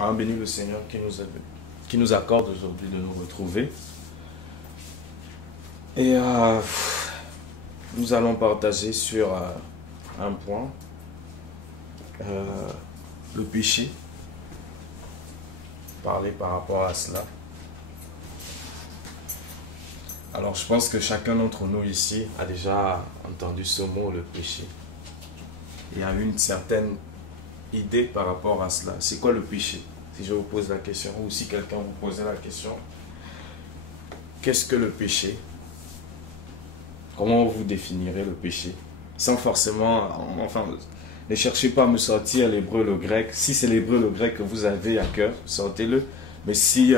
Ah, béni le Seigneur qui nous accorde aujourd'hui de nous retrouver. Et nous allons partager sur un point, le péché. Parler par rapport à cela. Alors je pense que chacun d'entre nous ici a déjà entendu ce mot, le péché. Il y a une certaine idée par rapport à cela. C'est quoi le péché? Si je vous pose la question, ou si quelqu'un vous posait la question, qu'est-ce que le péché? Comment vous définirez le péché? Sans forcément, enfin, ne cherchez pas à me sortir l'hébreu, le grec. Si c'est l'hébreu, le grec que vous avez à cœur, sortez-le. Mais si,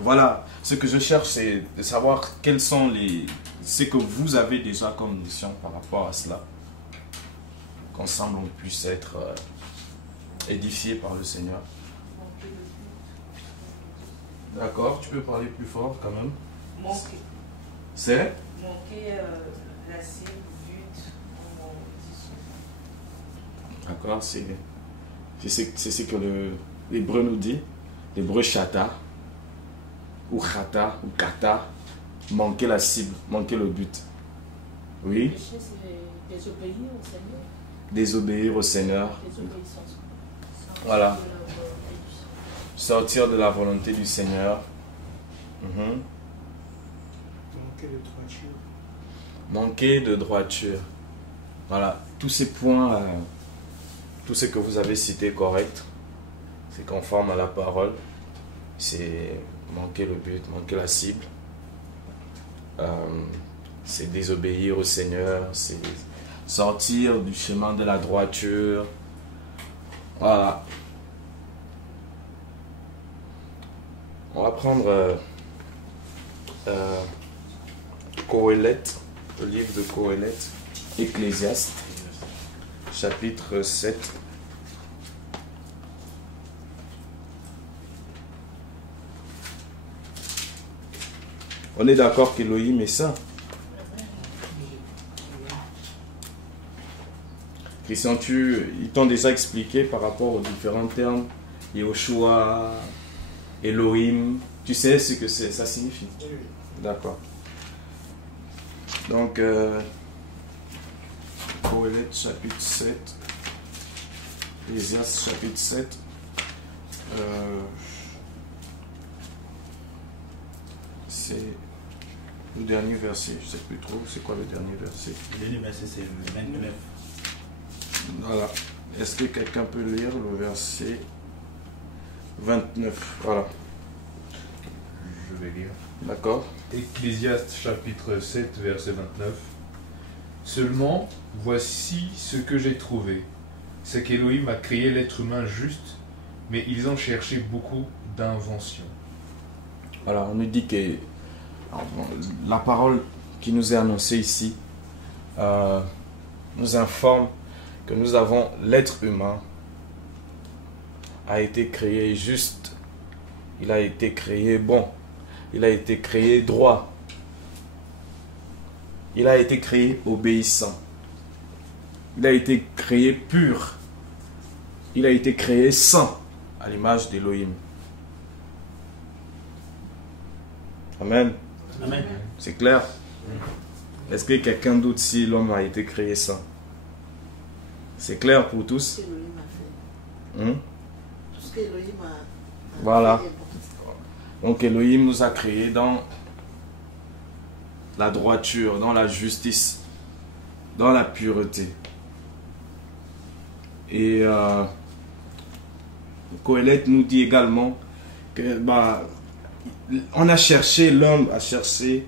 voilà, ce que je cherche, c'est de savoir quels sont ce que vous avez déjà comme mission par rapport à cela. Qu'ensemble on puisse être édifiés par le Seigneur. D'accord, tu peux parler plus fort quand même. Manquer. C'est Manquer la cible, but, on dit. D'accord, c'est ce que l'hébreu nous dit. L'hébreu chata, ou chata, ou kata, manquer la cible, manquer le but. Oui. Le péché, c'est désobéir au Seigneur. Désobéir au Seigneur. Désobéissance. Voilà. Sortir de la volonté du Seigneur. Sortir de la volonté du Seigneur. Manquer de droiture. Manquer de droiture. Voilà. Tous ces points, tout ce que vous avez cité correct, c'est conforme à la parole. C'est manquer le but, manquer la cible. C'est désobéir au Seigneur. C'est sortir du chemin de la droiture. Voilà. On va prendre Qoéleth, le livre de Qoéleth, Ecclésiaste, chapitre 7. On est d'accord qu'Élohim est saint. Christian, ils t'ont déjà expliqué par rapport aux différents termes, Yehoshua, Elohim, tu sais ce que ça signifie? Oui. D'accord. Donc, Qoéleth chapitre 7, Ecclésiaste chapitre 7, c'est le dernier verset, je ne sais plus trop, c'est quoi le dernier verset? Le dernier verset, c'est le 29. Voilà. Est-ce que quelqu'un peut lire le verset 29? Voilà. Je vais lire. D'accord. Ecclésiaste chapitre 7, verset 29. Seulement, voici ce que j'ai trouvé. C'est qu'Élohim a créé l'être humain juste, mais ils ont cherché beaucoup d'inventions. Voilà, on nous dit que la parole qui nous est annoncée ici nous informe que nous avons l'être humain a été créé juste, il a été créé bon, il a été créé droit, il a été créé obéissant, il a été créé pur, il a été créé saint à l'image d'Élohim. Amen. Amen. C'est clair? Est-ce que quelqu'un doute si l'homme a été créé saint? C'est clair pour tous? Ce qu'Élohim a fait. Tout ce qu'Élohim a Voilà. fait est bon. Donc Elohim nous a créés dans la droiture, dans la justice, dans la pureté. Et Qoéleth nous dit également que on a cherché, l'homme a cherché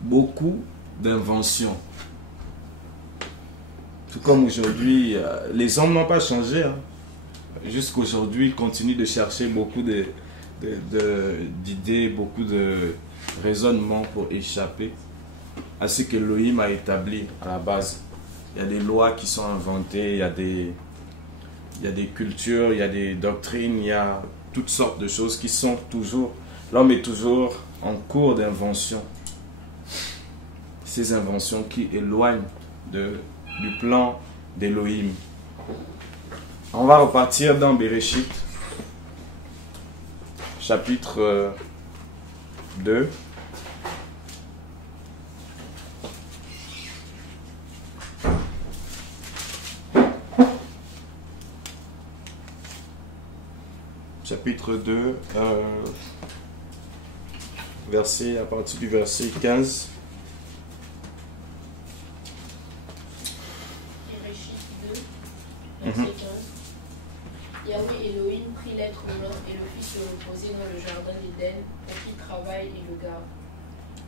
beaucoup d'inventions. Tout comme aujourd'hui, les hommes n'ont pas changé. Hein. Jusqu'aujourd'hui, ils continuent de chercher beaucoup d'idées, beaucoup de raisonnements pour échapper à ce que Elohim a établi à la base. Il y a des lois qui sont inventées, il y a des cultures, il y a des doctrines, il y a toutes sortes de choses qui sont toujours... L'homme est toujours en cours d'invention. Ces inventions qui éloignent du plan d'Elohim. On va repartir dans Bereshit, chapitre 2. Chapitre 2, à partir du verset 15. Bereshit 2, verset 15. Yahweh Elohim prit l'être humain et le fit se reposer dans le jardin d'Éden pour qu'il travaille et le garde.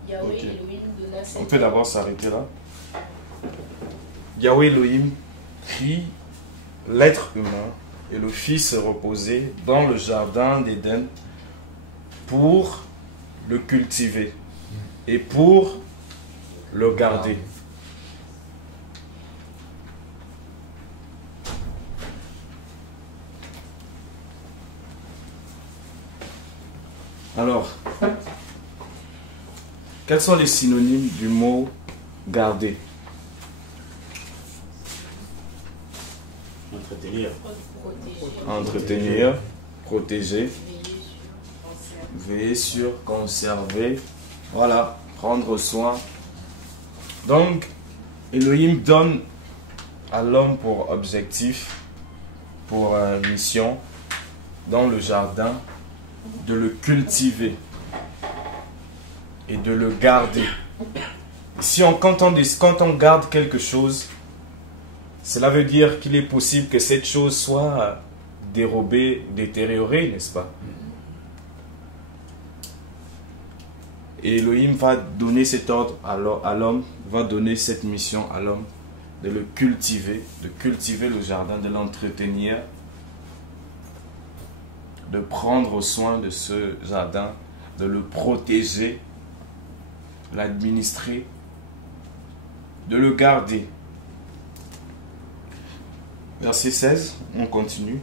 Yahweh Ok. Elohim donna cette On peut d'abord s'arrêter là. Yahweh Elohim prit l'être humain et le fit se reposer dans le jardin d'Éden pour le cultiver et pour le garder. Alors, quels sont les synonymes du mot garder? Entretenir. protéger, Entretenir, protéger, veiller sur, veiller sur, conserver. conserver, voilà, prendre soin. Donc, Elohim donne à l'homme pour objectif, pour mission, dans le jardin, de le cultiver et de le garder. Si quand on garde quelque chose, cela veut dire qu'il est possible que cette chose soit dérobée, détériorée, n'est-ce pas? Et Elohim va donner cet ordre à l'homme, va donner cette mission à l'homme de le cultiver, de cultiver le jardin, de l'entretenir, de prendre soin de ce jardin, de le protéger, l'administrer, de le garder. Verset 16, on continue.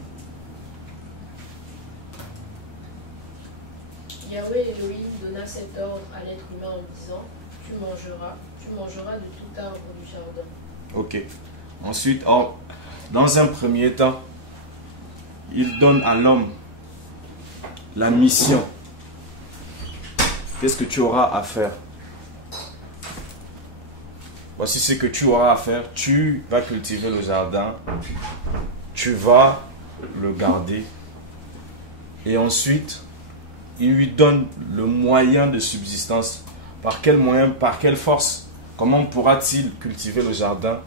Yahweh Elohim donna cet ordre à l'être humain en disant, tu mangeras de tout arbre du jardin. Ok. Ensuite, dans un premier temps, il donne à l'homme la mission. Qu'est-ce que tu auras à faire? Voici ce que tu auras à faire. Tu vas cultiver le jardin. Tu vas le garder. Et ensuite, il lui donne le moyen de subsistance. Par quel moyen, par quelle force? Comment pourra-t-il cultiver le jardin?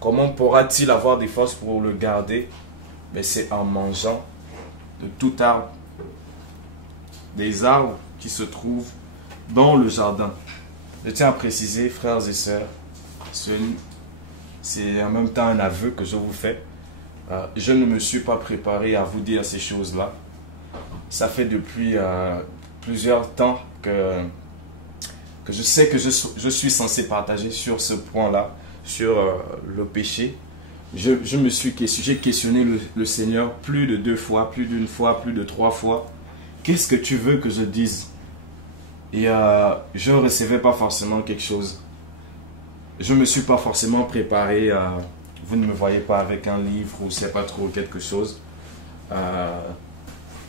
Comment pourra-t-il avoir des forces pour le garder? Mais c'est en mangeant de tout arbre, des arbres qui se trouvent dans le jardin. Je tiens à préciser, frères et sœurs, c'est en même temps un aveu que je vous fais. Je ne me suis pas préparé à vous dire ces choses-là. Ça fait depuis plusieurs temps que je sais que je suis censé partager sur ce point-là, sur le péché. J'ai questionné le Seigneur plus de 2 fois, plus d'1 fois, plus de 3 fois. Qu'est-ce que tu veux que je dise? Et je ne recevais pas forcément quelque chose. Je ne me suis pas forcément préparé. Vous ne me voyez pas avec un livre ou c'est pas trop quelque chose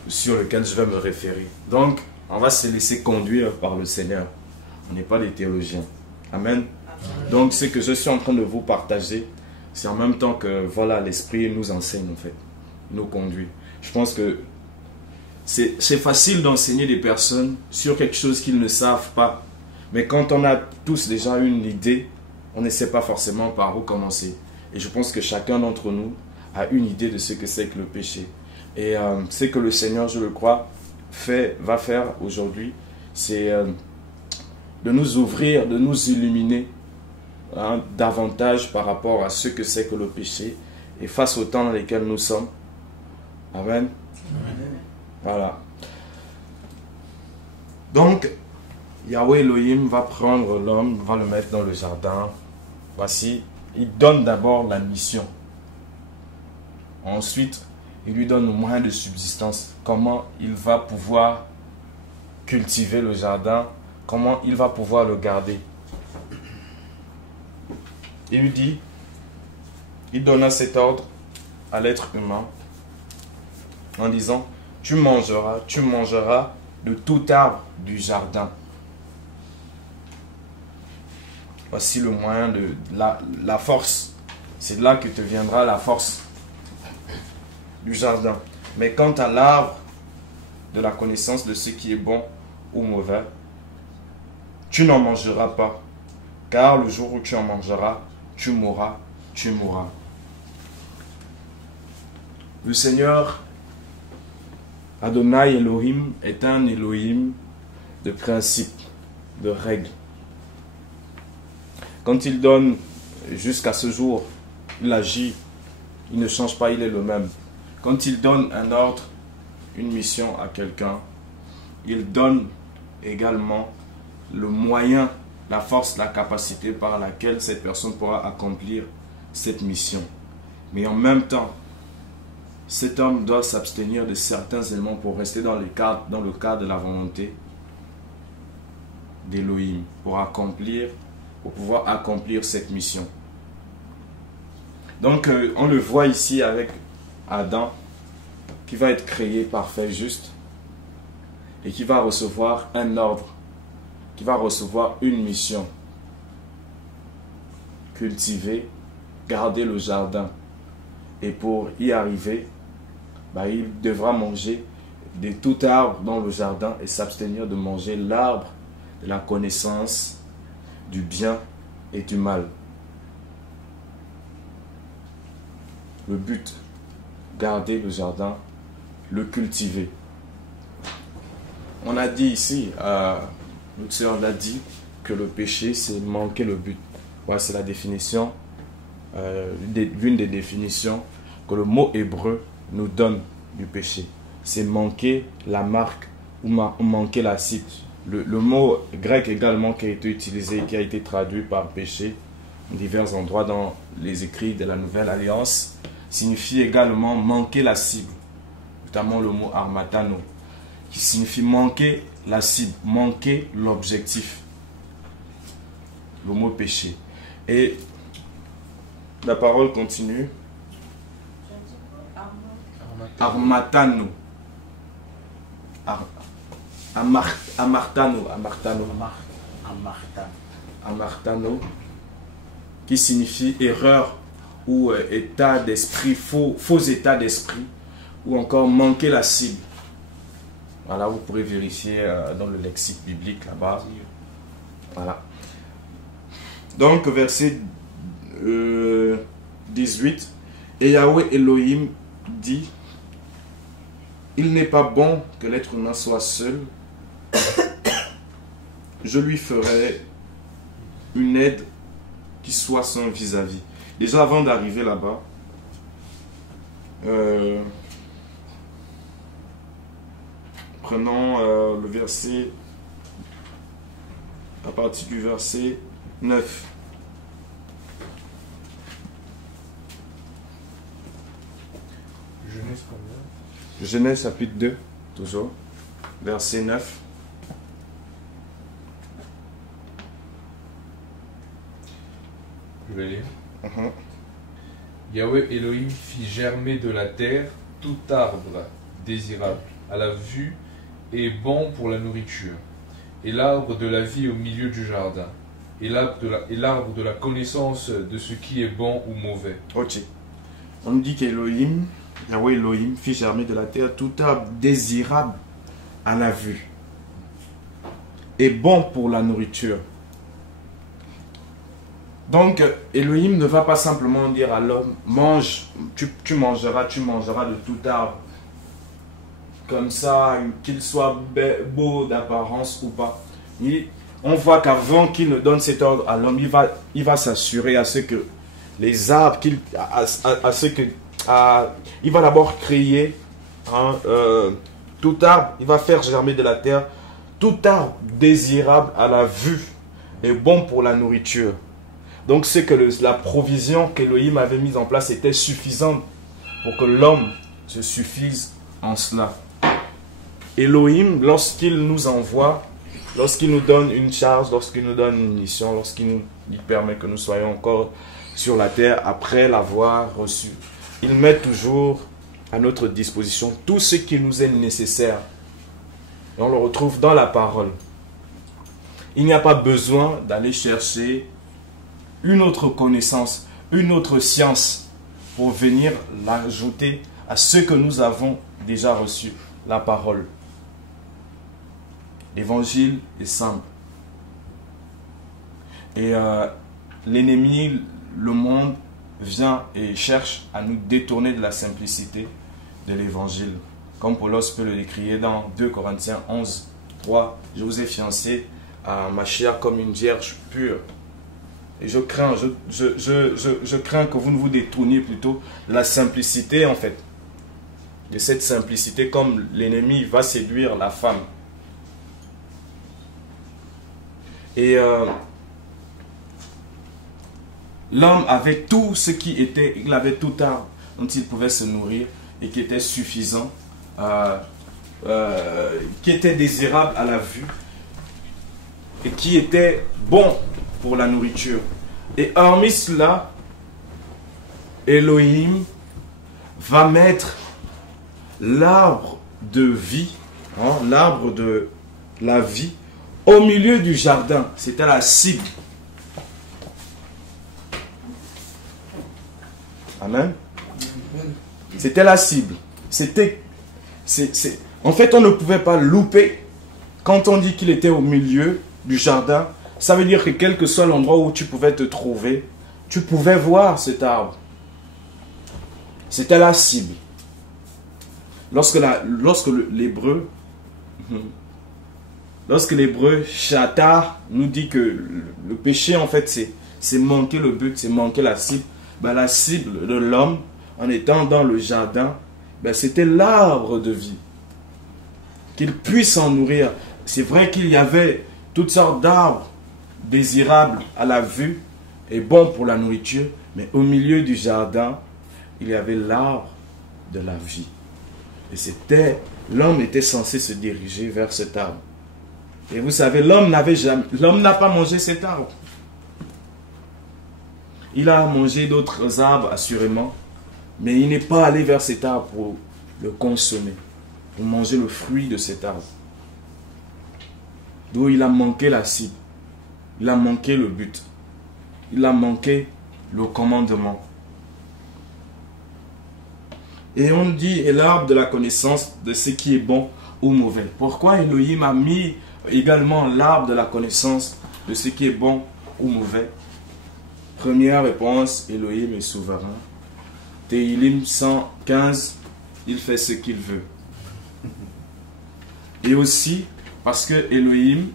sur lequel je vais me référer. Donc, on va se laisser conduire par le Seigneur. On n'est pas des théologiens. Amen. Donc, ce que je suis en train de vous partager, c'est en même temps que, voilà, l'Esprit nous enseigne, en fait, nous conduit. Je pense que c'est facile d'enseigner des personnes sur quelque chose qu'ils ne savent pas. Mais quand on a tous déjà une idée, on ne sait pas forcément par où commencer. Et je pense que chacun d'entre nous a une idée de ce que c'est que le péché. Et ce que le Seigneur, je le crois, va faire aujourd'hui, c'est de nous ouvrir, de nous illuminer davantage par rapport à ce que c'est que le péché et face au temps dans lequel nous sommes. Amen. Voilà. Donc, Yahweh Elohim va prendre l'homme, va le mettre dans le jardin. Voici, il donne d'abord la mission. Ensuite, il lui donne le moyen de subsistance. Comment il va pouvoir cultiver le jardin, comment il va pouvoir le garder. Il lui dit, il donna cet ordre à l'être humain en disant, tu mangeras de tout arbre du jardin. Voici le moyen de la force. C'est de là que te viendra la force du jardin. Mais quant à l'arbre de la connaissance de ce qui est bon ou mauvais, tu n'en mangeras pas, car le jour où tu en mangeras, tu mourras, tu mourras. Le Seigneur Adonai Elohim est un Elohim de principes, de règles. Quand il donne jusqu'à ce jour, il agit, il ne change pas, il est le même. Quand il donne un ordre, une mission à quelqu'un, il donne également le moyen, la force, la capacité par laquelle cette personne pourra accomplir cette mission. Mais en même temps, cet homme doit s'abstenir de certains éléments pour rester dans le cadre de la volonté d'Élohim, pour pouvoir accomplir cette mission. Donc, on le voit ici avec Adam, qui va être créé parfait, juste, et qui va recevoir un ordre, qui va recevoir une mission. Cultiver, garder le jardin. Et pour y arriver, il devra manger de tout arbre dans le jardin et s'abstenir de manger l'arbre de la connaissance du bien et du mal. Le but, garder le jardin, le cultiver. On a dit ici, notre sœur l'a dit, que le péché, c'est manquer le but. Voilà, c'est la définition, l'une des définitions que le mot hébreu nous donne du péché. C'est manquer la marque ou manquer la cible. Le mot grec également qui a été utilisé, qui a été traduit par péché en divers endroits dans les écrits de la Nouvelle Alliance, signifie également manquer la cible, notamment le mot armatano, qui signifie manquer la cible, manquer l'objectif, le mot péché. Et la parole continue. Armatano. Amartano, qui signifie erreur ou état d'esprit, faux état d'esprit, ou encore manquer la cible. Voilà, vous pourrez vérifier dans le lexique biblique là-bas. Voilà. Donc, verset 18. Et Yahweh Elohim dit: il n'est pas bon que l'être humain soit seul. Je lui ferai une aide qui soit son vis-à-vis. Déjà avant d'arriver là-bas, prenons le verset, à partir du verset 9. Genèse combien? Genèse chapitre 2, toujours, verset 9. Je vais lire. Yahweh Elohim fit germer de la terre tout arbre désirable à la vue et bon pour la nourriture, et l'arbre de la vie au milieu du jardin, et l'arbre de la connaissance de ce qui est bon ou mauvais. Ok. On dit qu'Elohim, Yahweh Elohim, fit germer de la terre tout arbre désirable à la vue et bon pour la nourriture. Donc, Elohim ne va pas simplement dire à l'homme: mange, tu mangeras de tout arbre. Comme ça, qu'il soit beau d'apparence ou pas. On voit qu'avant qu'il ne donne cet ordre à l'homme, il va s'assurer à ce que les arbres, il va d'abord créer tout arbre, il va faire germer de la terre, tout arbre désirable à la vue et bon pour la nourriture. Donc c'est que la provision qu'Elohim avait mise en place était suffisante pour que l'homme se suffise en cela. Elohim, lorsqu'il nous envoie, lorsqu'il nous donne une charge, lorsqu'il nous donne une mission, lorsqu'il nous permet que nous soyons encore sur la terre après l'avoir reçu, il met toujours à notre disposition tout ce qui nous est nécessaire. Et on le retrouve dans la parole. Il n'y a pas besoin d'aller chercher une autre connaissance, une autre science pour venir l'ajouter à ce que nous avons déjà reçu, la parole. L'évangile est simple. Et l'ennemi, le monde, vient et cherche à nous détourner de la simplicité de l'évangile. Comme Paulos peut le décrire dans 2 Corinthiens 11, 3. Je vous ai fiancé à ma chair comme une vierge pure. Et je crains que vous ne vous détourniez plutôt de la simplicité en fait. De cette simplicité comme l'ennemi va séduire la femme. Et l'homme avait tout ce qui était, il avait tout art dont il pouvait se nourrir et qui était suffisant, qui était désirable à la vue et qui était bon pour la nourriture. Et hormis cela, Elohim va mettre l'arbre de vie, l'arbre de la vie, au milieu du jardin. C'était la cible. Amen. C'était la cible. En fait, on ne pouvait pas louper. Quand on dit qu'il était au milieu du jardin, ça veut dire que quel que soit l'endroit où tu pouvais te trouver, tu pouvais voir cet arbre. C'était la cible. Lorsque l'hébreu Chata nous dit que le péché, en fait, c'est manquer le but, c'est manquer la cible. Ben, la cible de l'homme, en étant dans le jardin, ben, c'était l'arbre de vie. Qu'il puisse en nourrir. C'est vrai qu'il y avait toutes sortes d'arbres désirables à la vue et bons pour la nourriture, mais au milieu du jardin, il y avait l'arbre de la vie. Et l'homme était censé se diriger vers cet arbre. Et vous savez, l'homme n'a pas mangé cet arbre. Il a mangé d'autres arbres, assurément, mais il n'est pas allé vers cet arbre pour le consommer, pour manger le fruit de cet arbre. D'où il a manqué la cible, il a manqué le but, il a manqué le commandement. Et on dit, et l'arbre de la connaissance de ce qui est bon ou mauvais. Pourquoi Elohim a mis également l'arbre de la connaissance de ce qui est bon ou mauvais? Première réponse, Elohim est souverain. Tehillim 115, il fait ce qu'il veut. Et aussi, parce que Elohim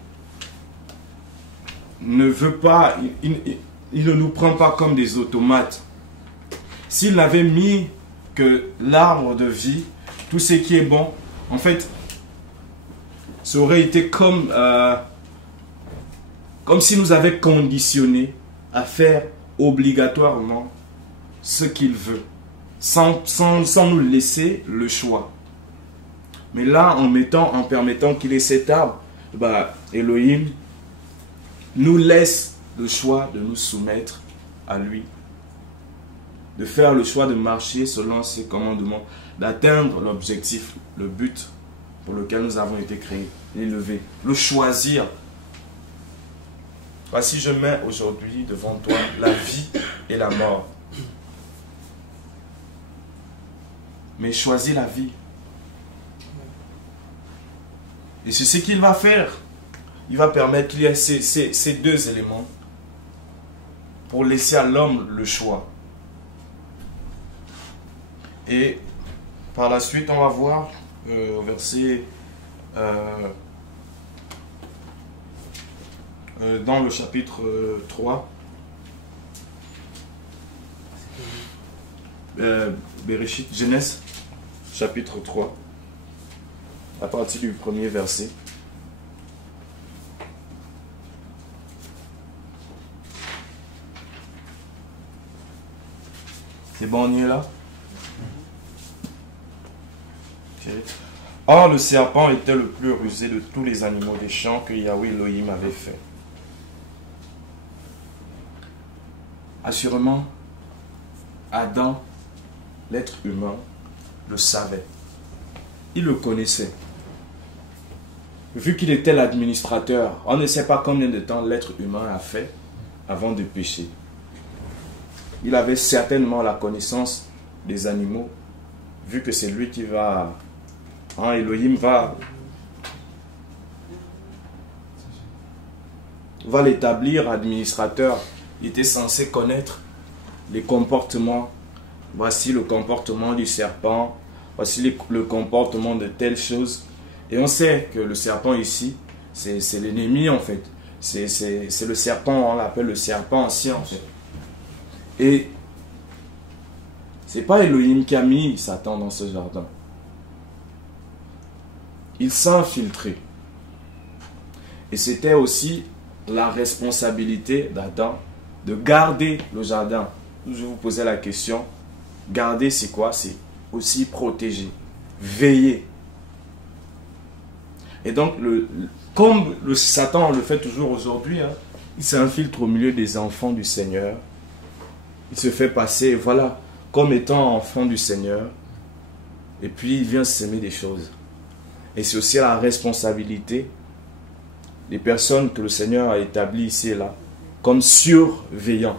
ne veut pas, il ne nous prend pas comme des automates. S'il n'avait mis que l'arbre de vie, tout ce qui est bon, en fait, ça aurait été comme s'il nous avait conditionné à faire obligatoirement ce qu'il veut, sans nous laisser le choix. Mais là, en permettant qu'il ait cet arbre, bah, Elohim nous laisse le choix de nous soumettre à lui, de faire le choix de marcher selon ses commandements, d'atteindre l'objectif, le but pour lequel nous avons été créés, élevés, le choisir. Voici, je mets aujourd'hui devant toi la vie et la mort. Mais choisis la vie. Et c'est ce qu'il va faire. Il va permettre qu'il y ait ces deux éléments pour laisser à l'homme le choix. Et par la suite, on va voir au verset dans le chapitre 3, Bereshit, Genèse, chapitre 3, à partir du premier verset. C'est bon, on y est là? Okay. Or, le serpent était le plus rusé de tous les animaux des champs que Yahweh Elohim avait fait. Assurément, Adam, l'être humain, le savait. Il le connaissait. vu qu'il était l'administrateur, on ne sait pas combien de temps l'être humain a fait avant de pécher. Il avait certainement la connaissance des animaux, vu que c'est lui qui va... Hein, Elohim va l'établir administrateur. Il était censé connaître les comportements. Voici le comportement du serpent. Voici le comportement de telle chose. Et on sait que le serpent ici, c'est l'ennemi en fait. C'est le serpent, on l'appelle le serpent ancien en fait. Et c'est pas Elohim qui a mis Satan dans ce jardin. Il s'est infiltré. Et c'était aussi la responsabilité d'Adam de garder le jardin. Je vous posais la question, garder c'est quoi? C'est aussi protéger, veiller. Et donc, comme le Satan le fait toujours aujourd'hui, hein, il s'infiltre au milieu des enfants du Seigneur. Il se fait passer, voilà, comme étant enfant du Seigneur. Et puis, il vient s'aimer des choses. Et c'est aussi la responsabilité des personnes que le Seigneur a établies ici et là, comme surveillants.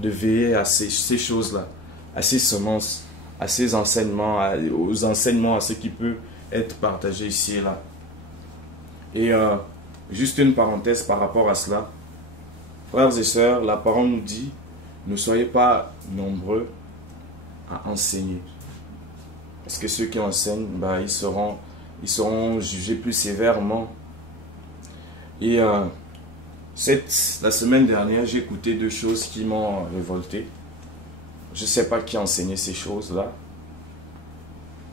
De veiller à ces choses-là, à ces semences, à ces enseignements, aux enseignements, à ce qui peut être partagé ici et là. Et juste une parenthèse par rapport à cela. Frères et sœurs, la parole nous dit, ne soyez pas nombreux à enseigner. Parce que ceux qui enseignent, bah, ils seront jugés plus sévèrement. Et la semaine dernière, j'ai écouté deux choses qui m'ont révolté. Je ne sais pas qui enseignait ces choses-là.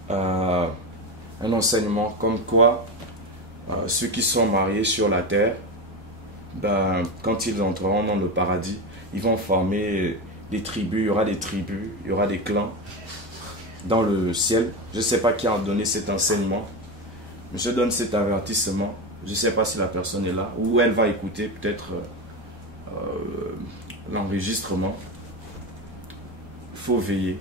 Un enseignement comme quoi ceux qui sont mariés sur la terre, ben, quand ils entreront dans le paradis, ils vont former des tribus, il y aura des tribus, il y aura des clans dans le ciel. Je ne sais pas qui a donné cet enseignement. Je donne cet avertissement. Je ne sais pas si la personne est là ou elle va écouter peut-être l'enregistrement. Il faut veiller.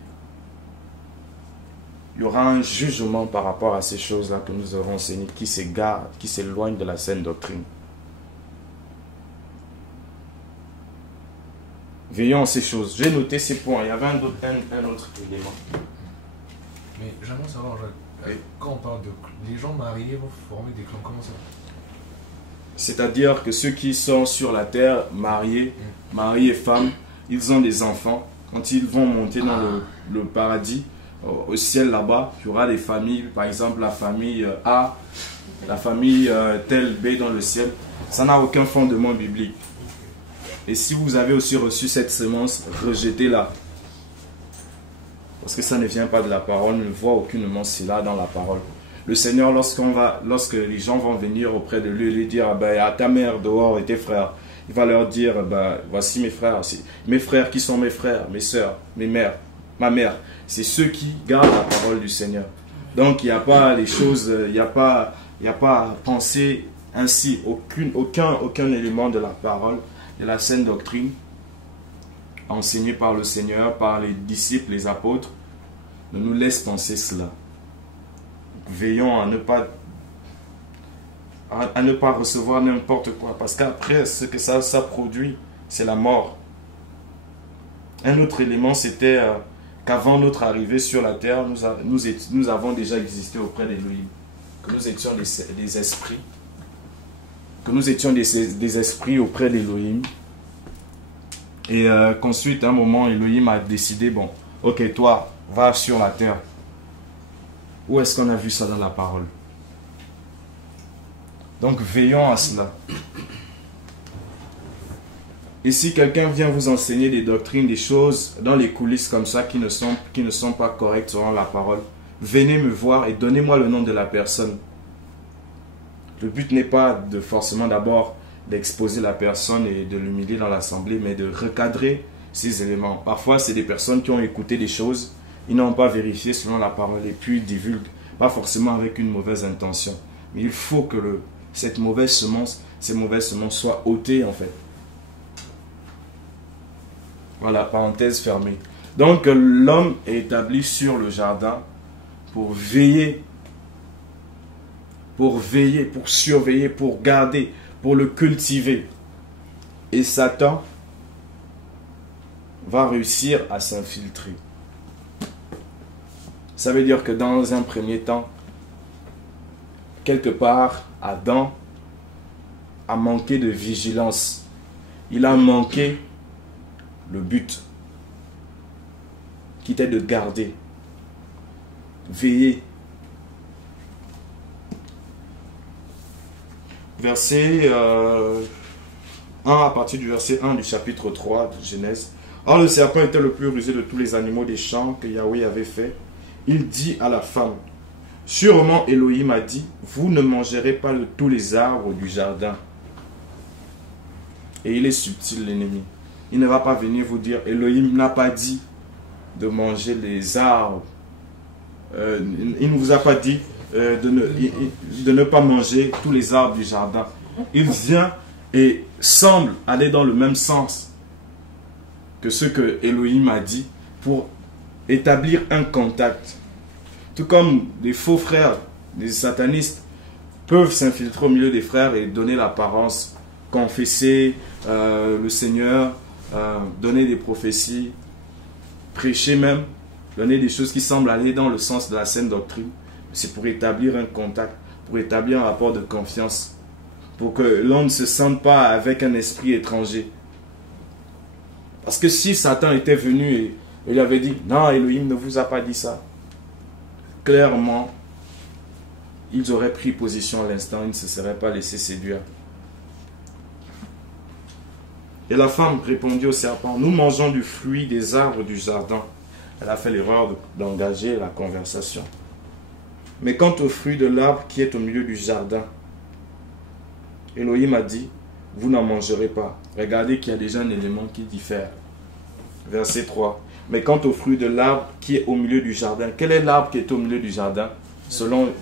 Il y aura un jugement par rapport à ces choses-là que nous aurons enseignées qui s'égarent, qui s'éloignent de la saine doctrine. Veillons à ces choses. J'ai noté ces points. Il y avait un autre élément. Mais j'aimerais savoir, Oui. quand on parle de... Les gens mariés vont former des clans, comment ça? C'est-à-dire que ceux qui sont sur la terre, mariés, mari et femme, ils ont des enfants. Quand ils vont monter dans le paradis, au ciel là-bas, il y aura des familles, par exemple la famille A, la famille telle B dans le ciel. Ça n'a aucun fondement biblique. Et si vous avez aussi reçu cette semence, rejetez-la. Parce que ça ne vient pas de la parole, ne voit aucunement cela dans la parole. Le Seigneur, lorsque les gens vont venir auprès de lui, lui dire, à ta mère dehors et tes frères, il va leur dire, voici mes frères. Mes frères qui sont mes frères, mes soeurs, mes mères, ma mère. C'est ceux qui gardent la parole du Seigneur. Donc il n'y a pas les choses, il n'y a pas à penser ainsi. Aucun élément de la parole, de la saine doctrine, enseigné par le Seigneur, par les disciples, les apôtres, ne nous laisse penser cela. Veillons à ne pas recevoir n'importe quoi, parce qu'après, ce que ça produit, c'est la mort. Un autre élément, c'était qu'avant notre arrivée sur la terre, nous avons déjà existé auprès d'Élohim, que nous étions des esprits, que nous étions des esprits auprès d'Élohim. Et qu'ensuite, à un moment, Elohim a décidé, bon, ok, toi, va sur la terre. Où est-ce qu'on a vu ça dans la parole? Donc, veillons à cela. Et si quelqu'un vient vous enseigner des doctrines, des choses dans les coulisses comme ça qui ne sont pas correctes selon la parole, venez me voir et donnez-moi le nom de la personne. Le but n'est pas forcément d'abord d'exposer la personne et de l'humilier dans l'assemblée, mais de recadrer ces éléments. Parfois, c'est des personnes qui ont écouté des choses, ils n'ont pas vérifié selon la parole et puis divulguent, pas forcément avec une mauvaise intention. Mais il faut que ces mauvaises semences soient ôtées en fait. Voilà, parenthèse fermée. Donc l'homme est établi sur le jardin pour veiller pour veiller, pour surveiller, pour garder, pour le cultiver. Et Satan va réussir à s'infiltrer. Ça veut dire que dans un premier temps, quelque part, Adam a manqué de vigilance. Il a manqué le but, qui était de garder, veiller. Verset 1, à partir du verset 1 du chapitre 3 de Genèse. Or le serpent était le plus rusé de tous les animaux des champs que Yahweh avait fait. Il dit à la femme, sûrement Elohim a dit, vous ne mangerez pas de tous les arbres du jardin. Et il est subtil, l'ennemi. Il ne va pas venir vous dire, Elohim n'a pas dit de manger les arbres. Il ne vous a pas dit de ne pas manger tous les arbres du jardin. Il vient et semble aller dans le même sens que ce que Elohim a dit pour établir un contact. Tout comme des faux frères, des satanistes peuvent s'infiltrer au milieu des frères et donner l'apparence, confesser le Seigneur, donner des prophéties, prêcher même, donner des choses qui semblent aller dans le sens de la saine doctrine. C'est pour établir un contact, pour établir un rapport de confiance, pour que l'on ne se sente pas avec un esprit étranger. Parce que si Satan était venu et il avait dit, non, Elohim ne vous a pas dit ça, clairement, ils auraient pris position à l'instant, ils ne se seraient pas laissés séduire. Et la femme répondit au serpent, nous mangeons du fruit des arbres du jardin. Elle a fait l'erreur d'engager la conversation. Mais quant au fruit de l'arbre qui est au milieu du jardin, Elohim a dit, vous n'en mangerez pas. Regardez qu'il y a déjà un élément qui diffère. Verset 3. Mais quant au fruit de l'arbre qui est au milieu du jardin, quel est l'arbre qui est au milieu du jardin? Selon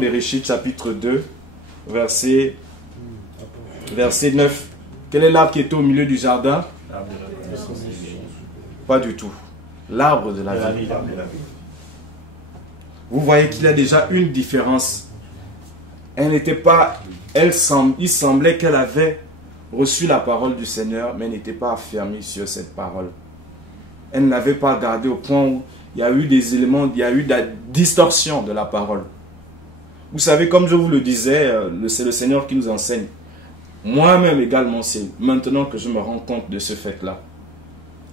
Bereshit chapitre 2, verset 9. Quel est l'arbre qui est au milieu du jardin? Pas du tout. L'arbre de la vie. Vous voyez qu'il y a déjà une différence. Il semblait qu'elle avait reçu la parole du Seigneur, mais n'était pas affermie sur cette parole. Elle ne l'avait pas gardée au point où il y a eu des éléments, il y a eu de la distorsion de la parole. Vous savez, comme je vous le disais, c'est le Seigneur qui nous enseigne. Moi-même également, c'est maintenant que je me rends compte de ce fait-là.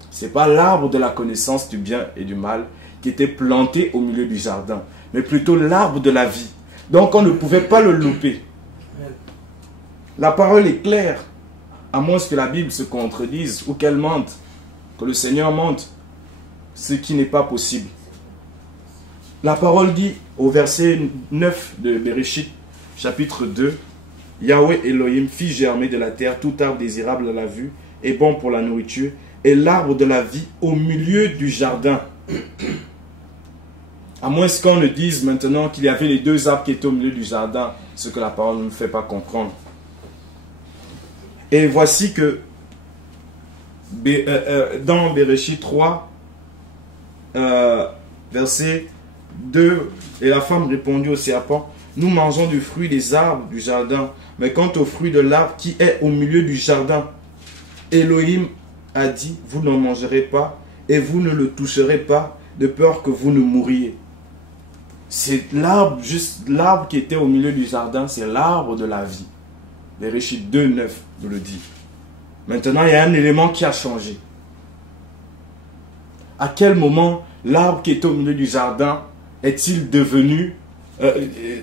Ce n'est pas l'arbre de la connaissance du bien et du mal qui était planté au milieu du jardin, mais plutôt l'arbre de la vie. Donc on ne pouvait pas le louper. La parole est claire, à moins que la Bible se contredise ou qu'elle mente, que le Seigneur mente, ce qui n'est pas possible. La parole dit au verset 9 de Bereshit, chapitre 2, Yahweh Elohim fit germer de la terre tout arbre désirable à la vue et bon pour la nourriture, et l'arbre de la vie au milieu du jardin. À moins qu'on ne dise maintenant qu'il y avait les deux arbres qui étaient au milieu du jardin, ce que la parole ne me fait pas comprendre. Et voici que dans Bereshit 3, verset 2, et la femme répondit au serpent, nous mangeons du fruit des arbres du jardin, mais quant au fruit de l'arbre qui est au milieu du jardin, Elohim a dit, vous n'en mangerez pas, et vous ne le toucherez pas, de peur que vous ne mouriez. C'est l'arbre, juste l'arbre qui était au milieu du jardin, c'est l'arbre de la vie. Bereshit 2, 9 nous le dit. Maintenant, il y a un élément qui a changé. À quel moment l'arbre qui est au milieu du jardin est-il devenu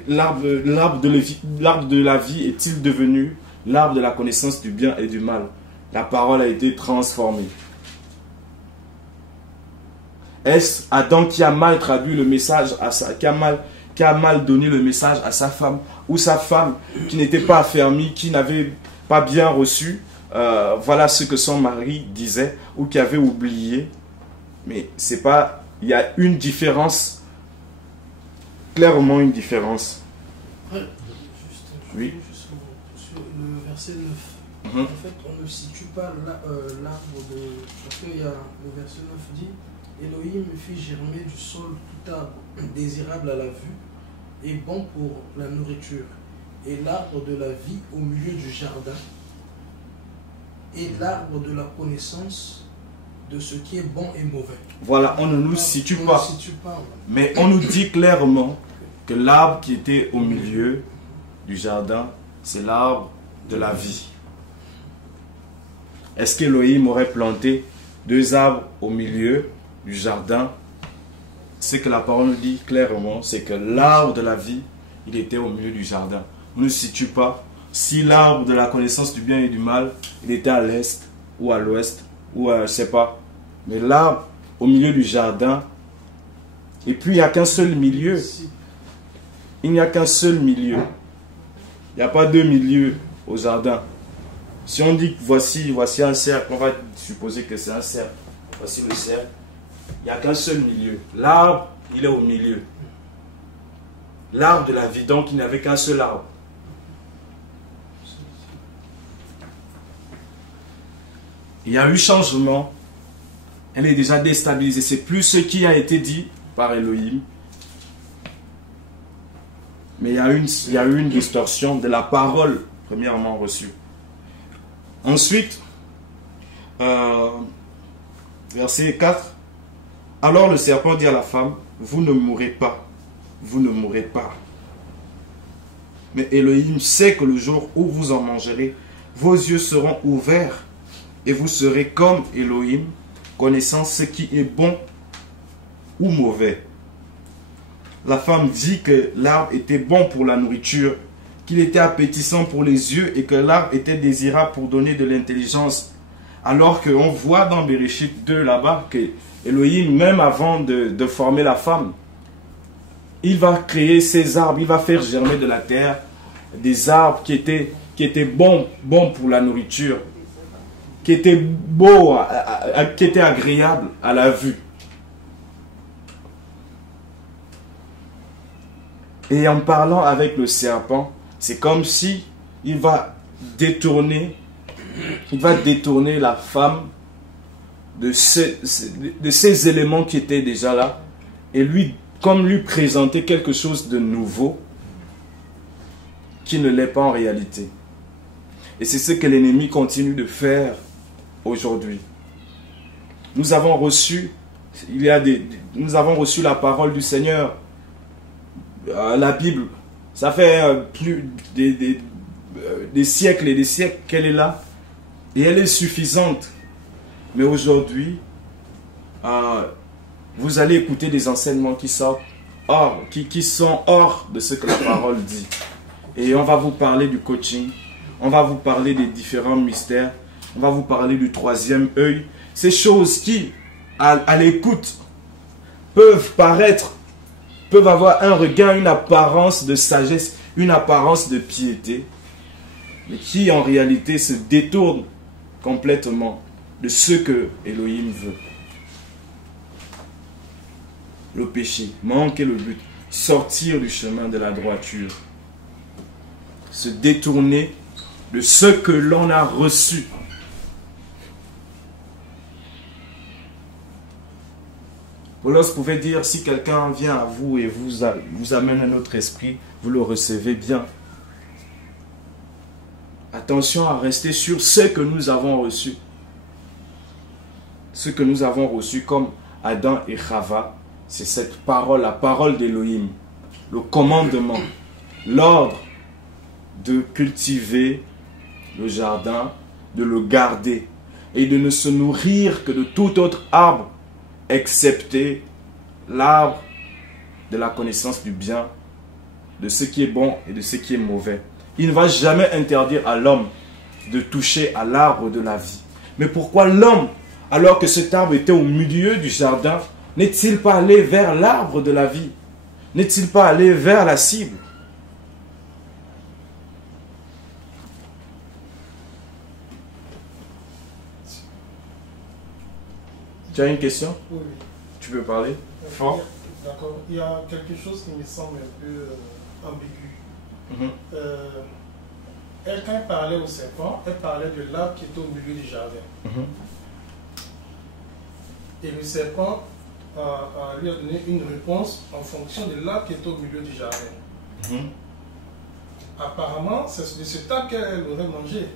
l'arbre de la vie est-il devenu l'arbre de la connaissance du bien et du mal? La parole a été transformée. Est-ce Adam qui a mal traduit le message qui a mal donné le message à sa femme, ou sa femme qui n'était pas affermie, qui n'avait pas bien reçu voilà ce que son mari disait, ou qui avait oublié? Mais c'est pas, il y a une différence, clairement une différence. Oui. Sur le verset 9, en fait, on ne situe pas l'arbre de... Parce qu'il y a le verset 9 dit, Elohim fit germer du sol tout arbre désirable à la vue est bon pour la nourriture, et l'arbre de la vie au milieu du jardin, et l'arbre de la connaissance de ce qui est bon et mauvais. Voilà, on ne nous situe On pas. ne situe pas, voilà. Mais on nous dit clairement que l'arbre qui était au milieu du jardin, c'est l'arbre de la vie. Est-ce qu'Élohim aurait planté 2 arbres au milieu du jardin? Ce que la parole nous dit clairement, c'est que l'arbre de la vie, il était au milieu du jardin. On ne situe pas si l'arbre de la connaissance du bien et du mal, il était à l'est ou à l'ouest ou à, je ne sais pas. Mais l'arbre au milieu du jardin, et puis il n'y a qu'un seul milieu. Il n'y a qu'un seul milieu. Il n'y a pas 2 milieux au jardin. Si on dit que voici un cercle, on va supposer que c'est un cercle. Voici le cercle. Il n'y a qu'un seul milieu. L'arbre, il est au milieu. L'arbre de la vie, donc il n'y avait qu'un seul arbre. Il y a eu changement. Elle est déjà déstabilisée. C'est plus ce qui a été dit par Elohim. Mais il y a eu une distorsion de la parole premièrement reçue. Ensuite, verset 4. Alors le serpent dit à la femme, vous ne mourrez pas, vous ne mourrez pas. Mais Elohim sait que le jour où vous en mangerez, vos yeux seront ouverts et vous serez comme Elohim, connaissant ce qui est bon ou mauvais. La femme dit que l'arbre était bon pour la nourriture, qu'il était appétissant pour les yeux et que l'arbre était désirable pour donner de l'intelligence. Alors qu'on voit dans Bereshit 2 là-bas que Elohim, même avant de former la femme, il va créer ces arbres, il va faire germer de la terre des arbres qui étaient bons pour la nourriture, qui étaient beaux, qui étaient agréables à la vue. Et en parlant avec le serpent, c'est comme si il va détourner la femme de ces éléments qui étaient déjà là et lui présenter quelque chose de nouveau qui ne l'est pas en réalité. Et c'est ce que l'ennemi continue de faire aujourd'hui. Nous avons reçu la parole du Seigneur. La Bible, ça fait plus des siècles et des siècles qu'elle est là. Et elle est suffisante. Mais aujourd'hui, vous allez écouter des enseignements qui sortent qui sont hors de ce que la parole dit. Et on va vous parler du coaching. On va vous parler des différents mystères. On va vous parler du 3e œil. Ces choses qui, à l'écoute, peuvent avoir un regain, une apparence de sagesse, une apparence de piété, mais qui en réalité se détournent complètement de ce que Elohim veut. Le péché, manquer le but, sortir du chemin de la droiture, se détourner de ce que l'on a reçu. Paulos pouvait dire, si quelqu'un vient à vous et vous amène un autre esprit, vous le recevez bien. Attention à rester sur ce que nous avons reçu. Ce que nous avons reçu comme Adam et Chava, c'est cette parole, la parole d'Elohim, le commandement, l'ordre de cultiver le jardin, de le garder et de ne se nourrir que de tout autre arbre excepté l'arbre de la connaissance du bien, de ce qui est bon et de ce qui est mauvais. Il ne va jamais interdire à l'homme de toucher à l'arbre de la vie. Mais pourquoi l'homme, alors que cet arbre était au milieu du jardin, n'est-il pas allé vers l'arbre de la vie? N'est-il pas allé vers la cible? Tu as une question? Oui. Tu peux parler fort? D'accord. Il y a quelque chose qui me semble un peu ambigu. Quand elle parlait au serpent, elle parlait de l'arbre qui était au milieu du jardin. Et le serpent lui a donné une réponse en fonction de l'arbre qui était au milieu du jardin. Apparemment, c'est de cet arbre qu'elle aurait mangé.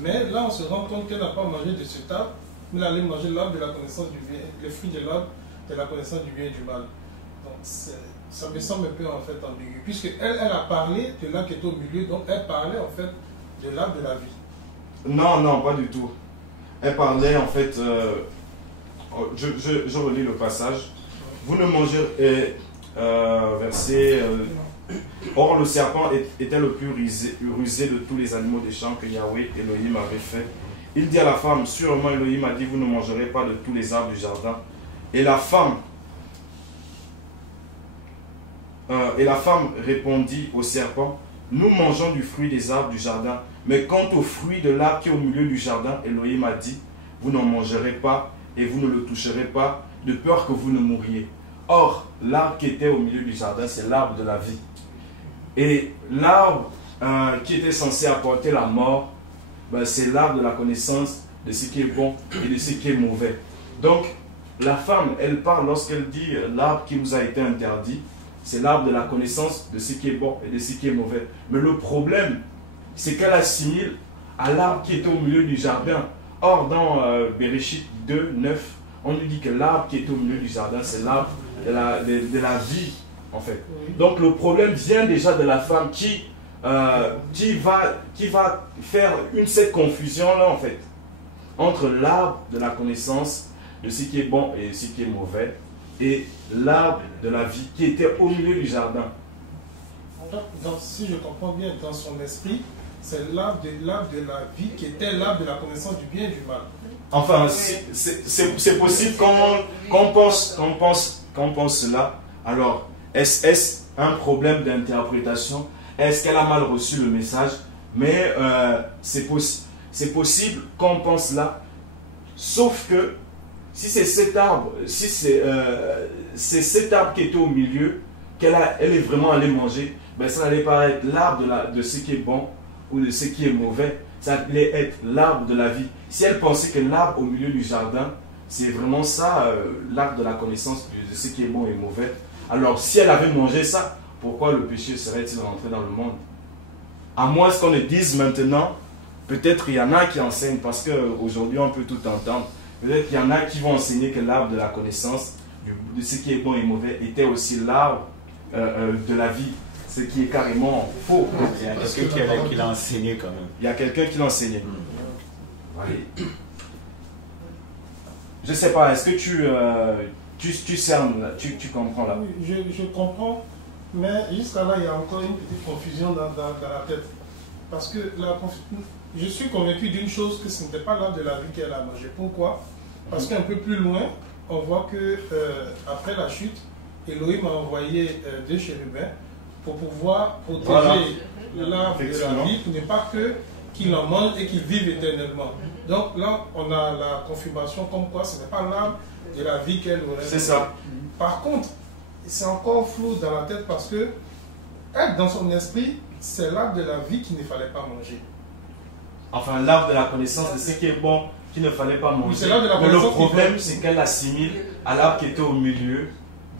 Mais là, on se rend compte qu'elle n'a pas mangé de cet arbre, mais elle allait manger l'arbre de la connaissance du bien, les fruits de l'arbre de la connaissance du bien et du mal. Donc, ça me semble un peu en fait ambigu. Puisque elle a parlé de l'arbre qui est au milieu, donc elle parlait en fait de l'arbre de la vie. Non, non, pas du tout. Elle parlait en fait, je relis le passage. Vous ne mangez, verset, or le serpent était le plus rusé de tous les animaux des champs que Yahweh Elohim avait fait. Il dit à la femme, sûrement Elohim a dit, vous ne mangerez pas de tous les arbres du jardin. Et la femme répondit au serpent, nous mangeons du fruit des arbres du jardin, mais quant au fruit de l'arbre qui est au milieu du jardin, Elohim a dit, vous n'en mangerez pas et vous ne le toucherez pas, de peur que vous ne mouriez. Or, l'arbre qui était au milieu du jardin, c'est l'arbre de la vie. Et l'arbre qui était censé apporter la mort, ben, c'est l'arbre de la connaissance de ce qui est bon et de ce qui est mauvais. Donc, la femme, elle parle lorsqu'elle dit l'arbre qui nous a été interdit, c'est l'arbre de la connaissance de ce qui est bon et de ce qui est mauvais. Mais le problème, c'est qu'elle assimile à l'arbre qui était au milieu du jardin. Or, dans Bereshit 2, 9, on nous dit que l'arbre qui est au milieu du jardin, c'est l'arbre de la vie, en fait. Donc, le problème vient déjà de la femme qui va faire cette confusion-là, en fait, entre l'arbre de la connaissance de ce qui est bon et ce qui est mauvais, et l'arbre de la vie qui était au milieu du jardin. Donc, si je comprends bien, dans son esprit, c'est l'arbre de la vie qui était l'arbre de la connaissance du bien et du mal. Enfin, c'est possible qu'on pense cela. Alors, est-ce un problème d'interprétation? Est-ce qu'elle a mal reçu le message? Mais c'est possible qu'on pense là. Sauf que si c'est cet arbre, si c'est cet arbre qui était au milieu, elle est vraiment allée manger, ben ça n'allait pas être l'arbre de ce qui est bon ou de ce qui est mauvais. Ça allait être l'arbre de la vie. Si elle pensait que l'arbre au milieu du jardin, c'est vraiment ça, l'arbre de la connaissance de ce qui est bon et mauvais, alors si elle avait mangé ça, pourquoi le péché serait-il rentré dans le monde? À moins qu'on ne dise maintenant, peut-être il y en a qui enseignent, parce qu'aujourd'hui on peut tout entendre, peut-être qu'il y en a qui vont enseigner que l'arbre de la connaissance de ce qui est bon et mauvais était aussi l'arbre de la vie, ce qui est carrément faux. Il y a quelqu'un qui l'a enseigné quand même. Il y a quelqu'un qui l'a enseigné. Je ne sais pas, est-ce que tu cernes, tu comprends là? Oui, je comprends, mais jusqu'à là, il y a encore une petite confusion dans la tête. Parce que je suis convaincu d'une chose, que ce n'était pas l'arbre de la vie qu'elle a mangé. Pourquoi? Parce qu'un peu plus loin, on voit que après la chute, Elohim a envoyé deux chérubins pour pouvoir protéger l'arbre de la vie, pour ne pas qu'il en mange et qu'il vive éternellement. Donc là, on a la confirmation comme quoi ce n'est pas l'arbre de la vie qu'elle aurait. C'est ça. Par contre, c'est encore flou dans la tête parce que elle, dans son esprit, c'est l'arbre de la vie qu'il ne fallait pas manger. Enfin, l'arbre de la connaissance de ce qui est bon, qu'il ne fallait pas manger. Mais le problème, c'est qu'elle l'assimile à l'arbre qui était au milieu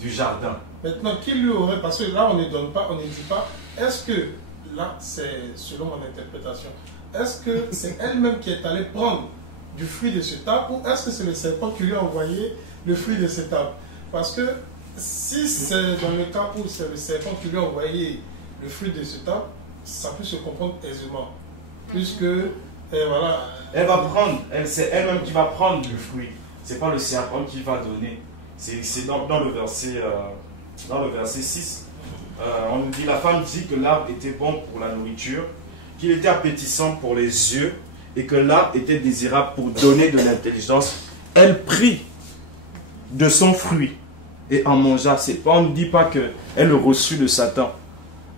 du jardin. Maintenant, qui lui aurait, parce que là, on ne donne pas, on ne dit pas, est-ce que, là, c'est selon mon interprétation, est-ce que c'est elle-même qui est allée prendre du fruit de cet arbre ou est-ce que c'est le serpent qui lui a envoyé le fruit de cet arbre? Parce que si c'est dans le cas où c'est le serpent qui lui a envoyé le fruit de cet arbre, ça peut se comprendre aisément. Puisque, voilà. Elle va prendre, c'est elle-même qui va prendre le fruit. Ce n'est pas le serpent qui va donner. C'est dans le verset 6. On nous dit, la femme dit que l'arbre était bon pour la nourriture, qu'il était appétissant pour les yeux et que l'arbre était désirable pour donner de l'intelligence. Elle prit de son fruit et en mangea. On ne dit pas qu'elle le reçut de Satan.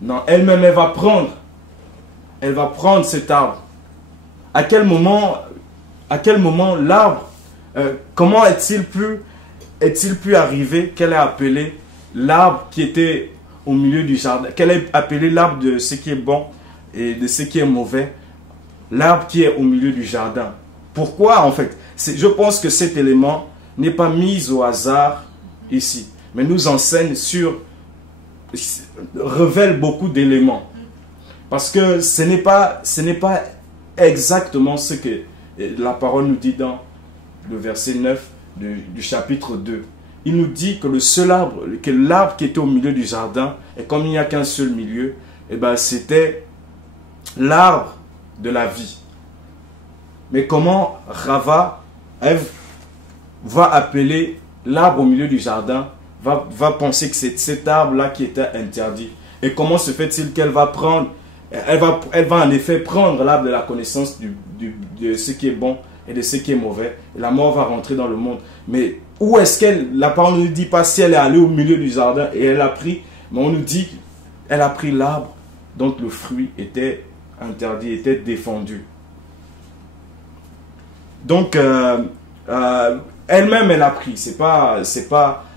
Non, elle-même, elle va prendre cet arbre. À quel moment l'arbre, comment est-il pu arriver qu'elle ait appelé l'arbre qui était au milieu du jardin, qu'elle ait appelé l'arbre de ce qui est bon et de ce qui est mauvais, l'arbre qui est au milieu du jardin? Pourquoi en fait? Je pense que cet élément n'est pas mis au hasard ici, mais nous enseigne sur révèle beaucoup d'éléments. Parce que ce n'est pas exactement ce que la parole nous dit dans le verset 9 du chapitre 2. Il nous dit que le seul arbre, que l'arbre qui était au milieu du jardin, et comme il n'y a qu'un seul milieu, eh ben c'était l'arbre de la vie. Mais comment Ève va appeler l'arbre au milieu du jardin, va penser que c'est cet arbre-là qui était interdit. Et comment se fait-il qu'elle va prendre, elle va en effet prendre l'arbre de la connaissance de ce qui est bon et de ce qui est mauvais. Et la mort va rentrer dans le monde. Mais où est-ce la parole ne nous dit pas si elle est allée au milieu du jardin et elle a pris, mais on nous dit qu'elle a pris l'arbre dont le fruit était interdit, était défendu. Donc, elle-même, elle a pris. C'est pas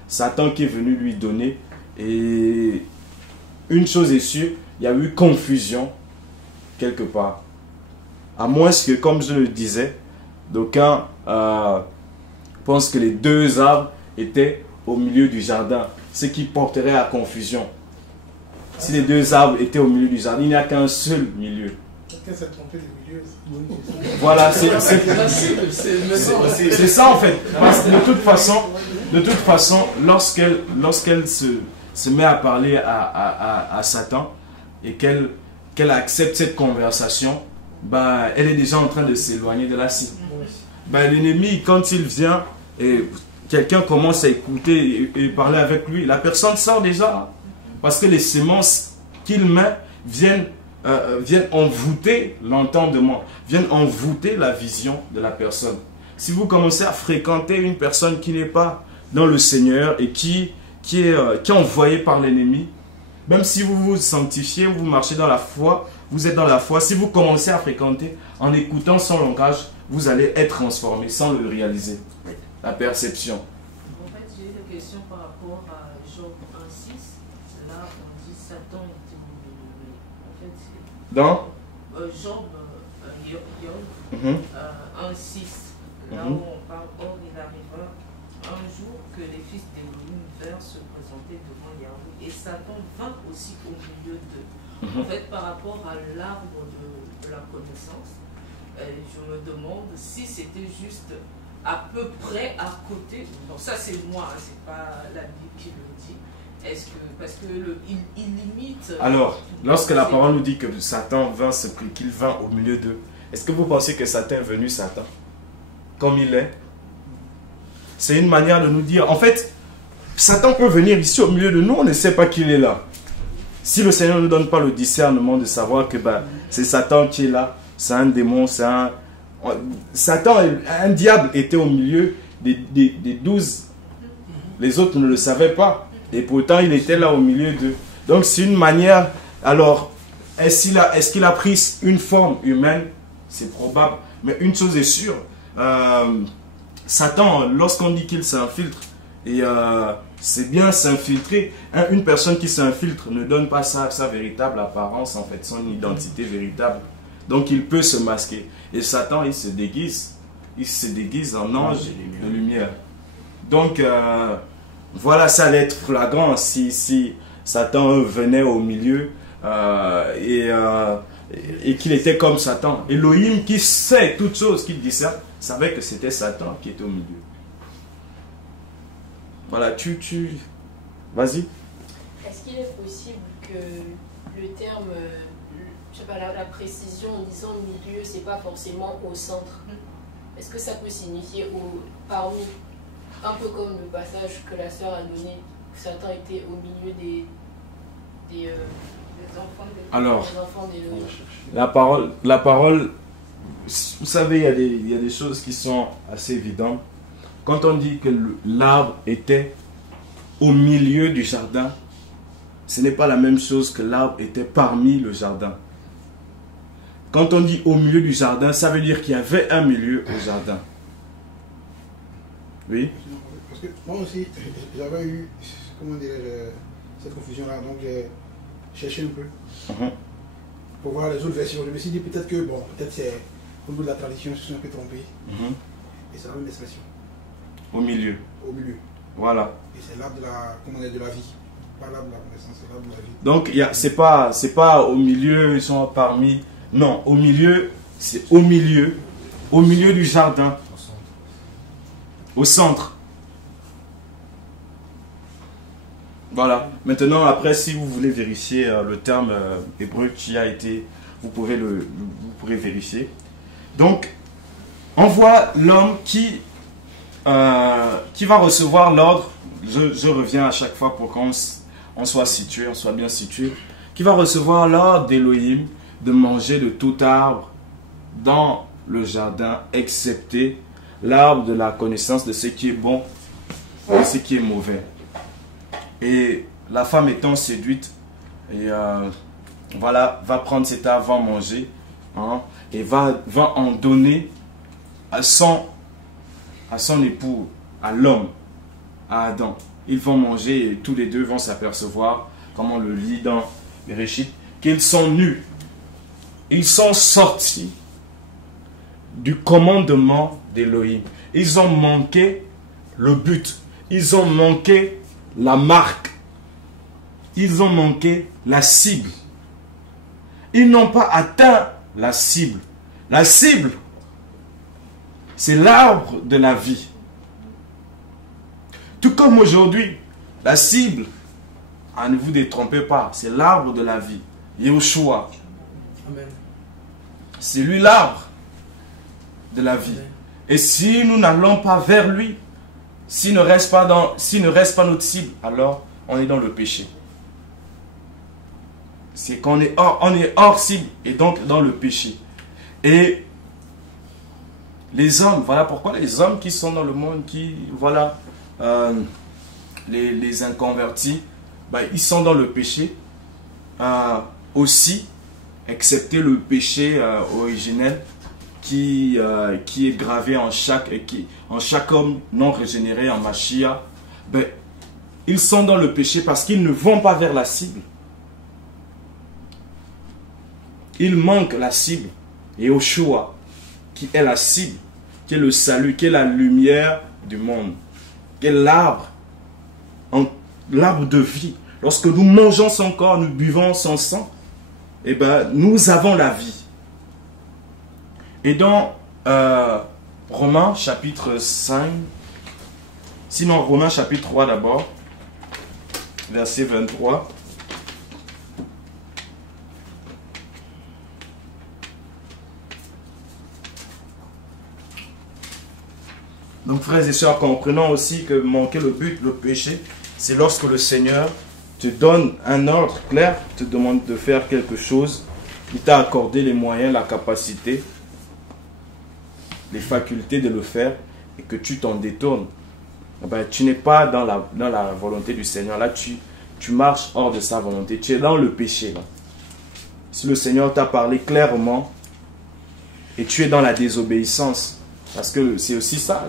Satan qui est venu lui donner. Et une chose est sûre, il y a eu confusion quelque part. À moins que, comme je le disais, d'aucuns pensent que les deux arbres étaient au milieu du jardin, ce qui porterait à confusion. Si les deux arbres étaient au milieu du jardin, il n'y a qu'un seul milieu. Quelqu'un s'est trompé de milieu. Voilà, c'est ça en fait. Parce que de toute façon, lorsqu'elle se met à parler à Satan et qu'elle accepte cette conversation, bah, elle est déjà en train de s'éloigner de la cible. Bah, l'ennemi, quand il vient et quelqu'un commence à écouter et parler avec lui, la personne sort déjà. Parce que les semences qu'il met viennent envoûter l'entendement, viennent envoûter la vision de la personne. Si vous commencez à fréquenter une personne qui n'est pas dans le Seigneur et qui est envoyée par l'ennemi, même si vous vous sanctifiez, vous marchez dans la foi, vous êtes dans la foi, si vous commencez à fréquenter en écoutant son langage, vous allez être transformé sans le réaliser. La perception. En fait, j'ai une question par rapport à Job 1.6. Là, on dit Satan était au milieu. En fait, c'est Dans Job 1.6. Là où on parle, or il arriva un jour que les fils d'Élohim vinrent se présenter devant Yahweh. Et Satan vint aussi au milieu d'eux. En fait, par rapport à l'arbre de la connaissance, je me demande si c'était juste à peu près à côté. Bon, ça c'est moi, hein, c'est pas la Bible qui le dit. Est-ce que parce que il limite. Alors, lorsque la parole nous dit que Satan vint qu'il vint au milieu d'eux, est-ce que vous pensez que Satan est venu Satan comme il est? C'est une manière de nous dire. En fait, Satan peut venir ici au milieu de nous, on ne sait pas qu'il est là. Si le Seigneur ne nous donne pas le discernement de savoir que c'est Satan qui est là, c'est un démon, c'est un. Satan, un diable était au milieu des 12. Les autres ne le savaient pas. Et pourtant, il était là au milieu d'eux. Donc, c'est une manière. Alors, est-ce qu'il a pris une forme humaine? C'est probable. Mais une chose est sûre. Satan, lorsqu'on dit qu'il s'infiltre, et c'est bien s'infiltrer. Une personne qui s'infiltre ne donne pas sa véritable apparence, en fait, son identité véritable. Donc, il peut se masquer. Et Satan, il se déguise. Il se déguise en ange de lumière. Donc, voilà, ça allait être flagrant si Satan venait au milieu et qu'il était comme Satan. Elohim, qui sait toutes choses, qui discerne, savait que c'était Satan qui était au milieu. Voilà, vas-y. Est-ce qu'il est possible que le terme, je sais pas, la précision en disant milieu, c'est pas forcément au centre? Est-ce que ça peut signifier parmi, un peu comme le passage que la sœur a donné, où Satan était au milieu des enfants d'Élohim? La parole, vous savez, il y a des choses qui sont assez évidentes. Quand on dit que l'arbre était au milieu du jardin, ce n'est pas la même chose que l'arbre était parmi le jardin. Quand on dit au milieu du jardin, ça veut dire qu'il y avait un milieu au jardin. Oui? Parce que moi aussi, j'avais eu, comment dire, cette confusion-là, donc j'ai cherché un peu pour voir les autres versions. Je me suis dit peut-être c'est au niveau de la tradition, je suis un peu trompé. Et c'est la même expression. Au milieu. Au milieu. Voilà. Et c'est l'arbre de la vie. l'arbre de la connaissance, c'est l'arbre de la vie. Donc, c'est pas au milieu, ils sont parmi. Non, au milieu, c'est au milieu du jardin, au centre. Voilà. Maintenant, après, si vous voulez vérifier le terme hébreu qui a été, vous pourrez vérifier. Donc, on voit l'homme qui va recevoir l'ordre. Je reviens à chaque fois pour qu'on soit situé, on soit bien situé. Qui va recevoir l'ordre d'Élohim de manger de tout arbre dans le jardin, excepté l'arbre de la connaissance de ce qui est bon et ce qui est mauvais. Et la femme étant séduite, et voilà, va prendre cet arbre, va en manger, hein, et va en donner à son époux, à l'homme, à Adam. Ils vont manger et tous les deux vont s'apercevoir, comme on le lit dans Bereshit, qu'ils sont nus. Ils sont sortis du commandement d'Élohim. Ils ont manqué le but. Ils ont manqué la marque. Ils ont manqué la cible. Ils n'ont pas atteint la cible. La cible, c'est l'arbre de la vie. Tout comme aujourd'hui, la cible, ne vous détrompez pas, c'est l'arbre de la vie. Yahushua. C'est lui l'arbre de la vie. Et si nous n'allons pas vers lui, s'il ne reste pas notre cible, alors on est dans le péché. C'est qu'on est hors cible et donc dans le péché. Et les hommes, voilà pourquoi les hommes qui sont dans le monde, les inconvertis, ils sont dans le péché aussi, excepté le péché originel qui est gravé en chaque homme non régénéré en Mashiach. Ils sont dans le péché parce qu'ils ne vont pas vers la cible. Ils manquent la cible. Et Yoshua, qui est la cible, qui est le salut, qui est la lumière du monde, qui est l'arbre de vie. Lorsque nous mangeons son corps, nous buvons son sang, nous avons la vie. Et dans Romains chapitre 5, sinon Romains chapitre 3 d'abord, verset 23. Donc frères et sœurs, comprenons aussi que manquer le but, le péché, c'est lorsque le Seigneur te donne un ordre clair, te demande de faire quelque chose, il t'a accordé les moyens, la capacité, les facultés de le faire, et que tu t'en détournes. Tu n'es pas dans la volonté du Seigneur. Là, tu marches hors de sa volonté. Tu es dans le péché. Là. Si le Seigneur t'a parlé clairement, et tu es dans la désobéissance, parce que c'est aussi ça,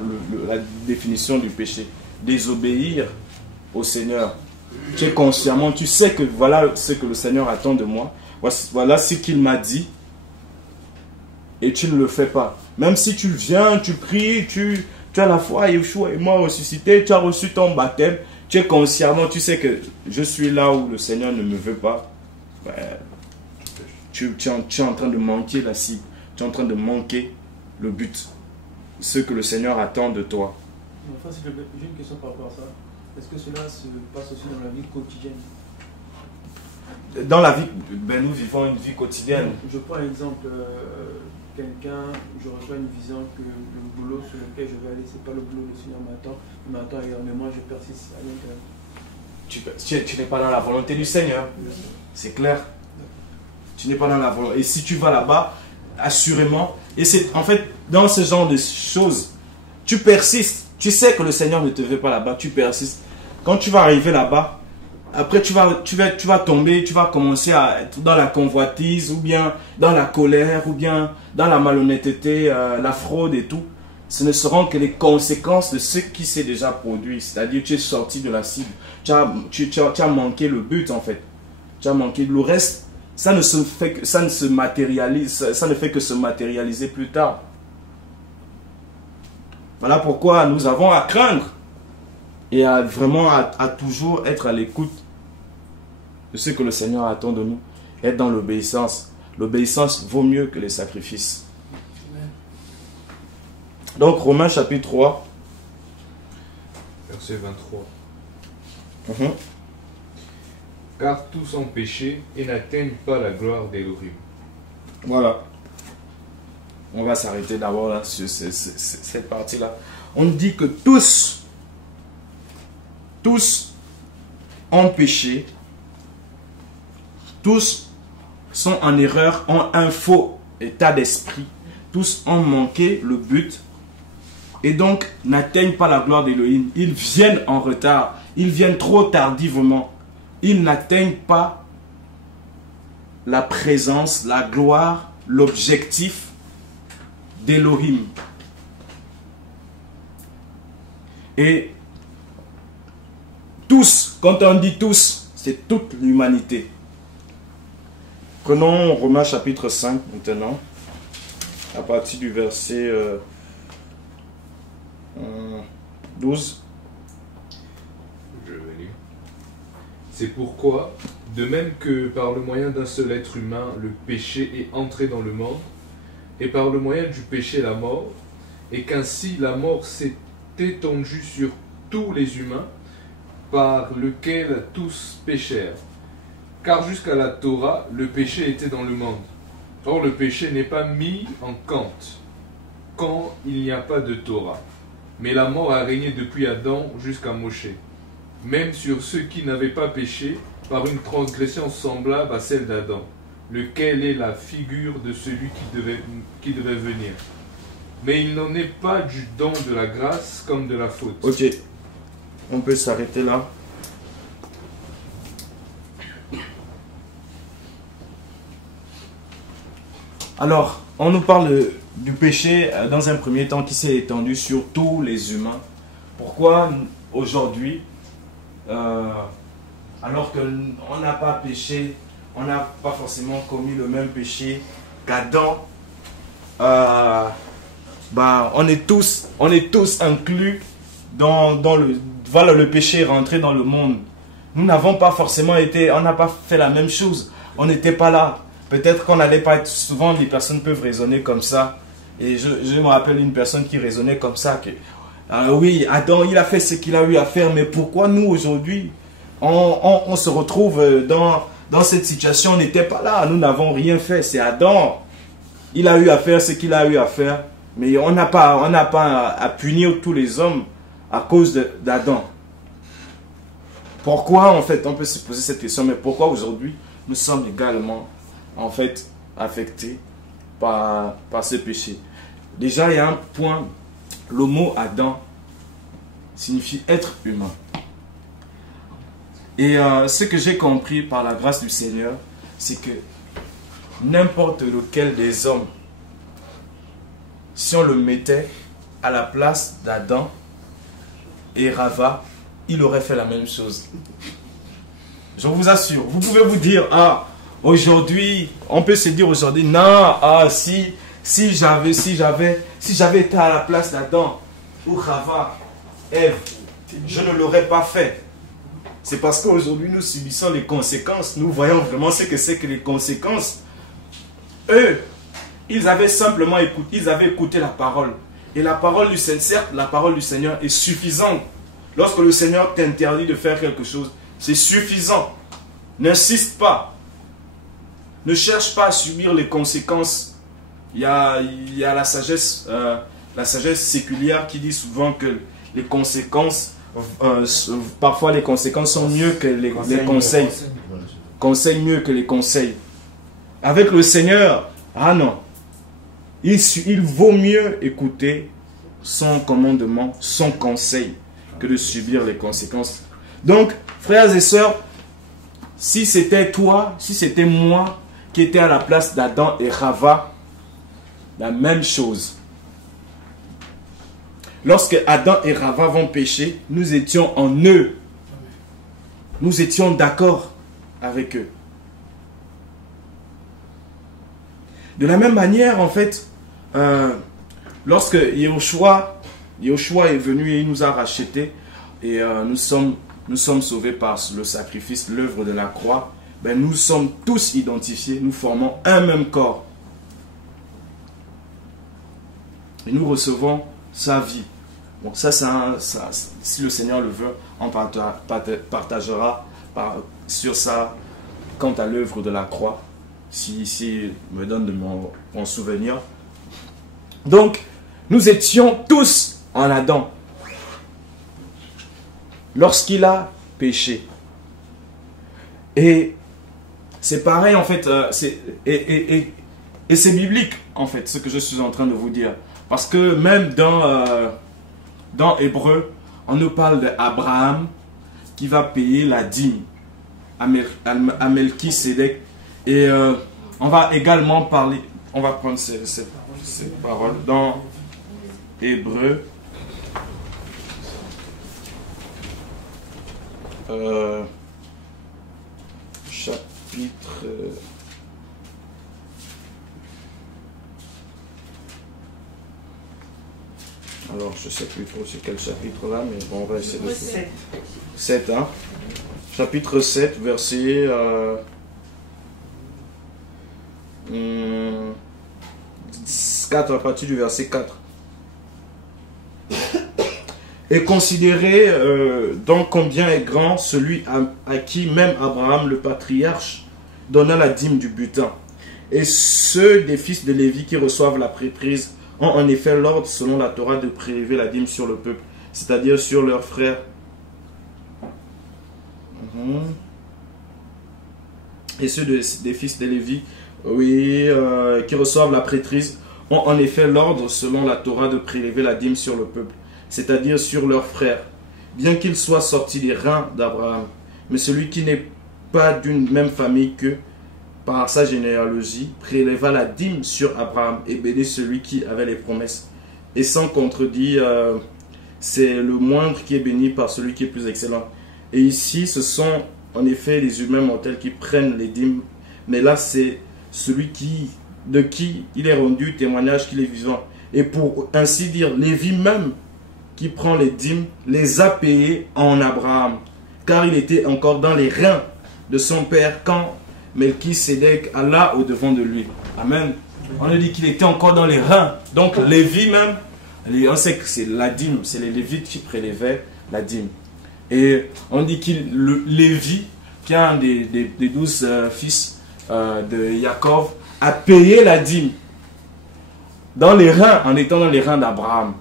la définition du péché. Désobéir au Seigneur. Tu es consciemment, tu sais que voilà ce que le Seigneur attend de moi. Voilà ce qu'il m'a dit. Et tu ne le fais pas. Même si tu viens, tu pries, tu as la foi, Yeshua et moi ressuscité, tu as reçu ton baptême. Tu es consciemment, tu sais que je suis là où le Seigneur ne me veut pas. Tu es en train de manquer la cible. Tu es en train de manquer le but. Ce que le Seigneur attend de toi. Enfin, j'ai une question par rapport à ça. Est-ce que cela se passe aussi dans la vie quotidienne? Dans la vie, nous vivons une vie quotidienne. Je prends un exemple. Quelqu'un, je reçois une vision que le boulot sur lequel je vais aller, ce n'est pas le boulot, le Seigneur m'attend. Il m'attend énormément, je persiste à l'intérieur. Tu n'es pas dans la volonté du Seigneur. C'est clair. Tu n'es pas dans la volonté. Et si tu vas là-bas, assurément, et c'est en fait dans ce genre de choses, tu persistes. Tu sais que le Seigneur ne te veut pas là-bas, tu persistes. Quand tu vas arriver là-bas, après tu vas tomber, tu vas commencer à être dans la convoitise, ou bien dans la colère, ou bien dans la malhonnêteté, la fraude et tout. Ce ne seront que les conséquences de ce qui s'est déjà produit. C'est-à-dire tu es sorti de la cible. Tu as manqué le but en fait. Tu as manqué le reste. Ça ne se matérialise, ça ne fait que se matérialiser plus tard. Voilà pourquoi nous avons à craindre et vraiment à toujours être à l'écoute de ce que le Seigneur attend de nous, être dans l'obéissance. L'obéissance vaut mieux que les sacrifices. Donc, Romains chapitre 3. Verset 23. Car tous ont péché et n'atteignent pas la gloire d'Élohim. Voilà. On va s'arrêter d'abord là sur cette partie-là. On dit que tous ont péché, tous sont en erreur, ont un faux état d'esprit, tous ont manqué le but et donc n'atteignent pas la gloire d'Élohim. Ils viennent en retard, ils viennent trop tardivement, ils n'atteignent pas la présence, la gloire, l'objectif d'Élohim. Et tous, quand on dit tous, c'est toute l'humanité. Prenons Romains chapitre 5 maintenant, à partir du verset 12. Je vais lire. C'est pourquoi, de même que par le moyen d'un seul être humain, le péché est entré dans le monde, et par le moyen du péché la mort, et qu'ainsi la mort s'est étendue sur tous les humains, par lequel tous péchèrent. Car jusqu'à la Torah, le péché était dans le monde. Or le péché n'est pas mis en compte quand il n'y a pas de Torah. Mais la mort a régné depuis Adam jusqu'à Moshe, même sur ceux qui n'avaient pas péché, par une transgression semblable à celle d'Adam, lequel est la figure de celui qui devait venir. Mais il n'en est pas du don de la grâce comme de la faute. Ok, on peut s'arrêter là. Alors, on nous parle du péché dans un premier temps qui s'est étendu sur tous les humains. Pourquoi aujourd'hui, alors qu'on n'a pas péché, on n'a pas forcément commis le même péché qu'Adam, on est tous inclus dans le... Voilà, le péché est rentré dans le monde. Nous n'avons pas forcément été... On n'a pas fait la même chose. On n'était pas là. Peut-être qu'on n'allait pas être... Souvent, les personnes peuvent raisonner comme ça. Et je me rappelle une personne qui raisonnait comme ça. Que, oui, Adam, il a fait ce qu'il a eu à faire. Mais pourquoi nous, aujourd'hui, on se retrouve dans cette situation? On n'était pas là. Nous n'avons rien fait. C'est Adam. Il a eu à faire ce qu'il a eu à faire. Mais on n'a pas à punir tous les hommes à cause d'Adam. Pourquoi, en fait, on peut se poser cette question, mais pourquoi aujourd'hui nous sommes également, en fait, affectés par ce péché? Déjà, il y a un point, le mot Adam signifie être humain. Et ce que j'ai compris par la grâce du Seigneur, c'est que n'importe lequel des hommes, si on le mettait à la place d'Adam et Rava, il aurait fait la même chose. Je vous assure. Vous pouvez vous dire, aujourd'hui, on peut se dire aujourd'hui, non, si j'avais été à la place d'Adam ou Rava, Ève, je ne l'aurais pas fait. C'est parce qu'aujourd'hui, nous subissons les conséquences. Nous voyons vraiment ce que c'est que les conséquences. Eux, ils avaient simplement écouté la parole. Et la parole du Seigneur, certes, la parole du Seigneur est suffisante. Lorsque le Seigneur t'interdit de faire quelque chose, c'est suffisant. N'insiste pas. Ne cherche pas à subir les conséquences. Il y a la sagesse séculière qui dit souvent que les conséquences, parfois les conséquences sont mieux que les conseils. Conseils mieux que les conseils. Avec le Seigneur, non. Il vaut mieux écouter son commandement, son conseil, que de subir les conséquences. Donc, frères et sœurs, si c'était toi, si c'était moi qui étais à la place d'Adam et Rava, la même chose. Lorsque Adam et Rava vont pécher, nous étions en eux. Nous étions d'accord avec eux. De la même manière, en fait, lorsque Yahushua est venu et il nous a rachetés, et nous sommes sauvés par le sacrifice, l'œuvre de la croix, ben, nous sommes tous identifiés, nous formons un même corps. Et nous recevons sa vie. Bon, ça, si le Seigneur le veut, on partagera sur ça quant à l'œuvre de la croix, si me donne de mon souvenir. Donc, nous étions tous en Adam lorsqu'il a péché. Et c'est pareil en fait, et c'est biblique en fait ce que je suis en train de vous dire. Parce que même dans Hébreu, on nous parle d'Abraham qui va payer la dîme à Melchisédek. Et on va également parler, on va prendre ces paroles dans Hébreu. Chapitre... alors, je ne sais plus trop c'est quel chapitre là, mais bon, on va essayer de... 7, hein. Chapitre 7, verset... 4, à partir du verset 4. Et considérez donc combien est grand celui à qui même Abraham, le patriarche, donna la dîme du butin. Et ceux des fils de Lévi qui reçoivent la préprise ont en effet l'ordre, selon la Torah, de prélever la dîme sur le peuple, c'est-à-dire sur leurs frères. Et ceux des fils de Lévi, qui reçoivent la prêtrise, ont en effet l'ordre, selon la Torah, de prélever la dîme sur le peuple, c'est-à-dire sur leurs frères, bien qu'ils soient sortis des reins d'Abraham. Mais celui qui n'est pas d'une même famille que, par sa généalogie, préleva la dîme sur Abraham et bénit celui qui avait les promesses. Et sans contredit, c'est le moindre qui est béni par celui qui est plus excellent. Et ici, ce sont en effet les humains mortels qui prennent les dîmes, mais là, c'est celui de qui il est rendu témoignage qu'il est vivant. Et pour ainsi dire, Lévi même, qui prend les dîmes, les a payés en Abraham, car il était encore dans les reins de son père quand Melchisédek alla au-devant de lui. Amen. On a dit qu'il était encore dans les reins. Donc Lévi même, on sait que c'est la dîme, c'est les Lévites qui prélevaient la dîme. Et on dit qu'il, Lévi, qui est un des 12 fils de Jacob, a payé la dîme dans les reins, en étant dans les reins d'Abraham.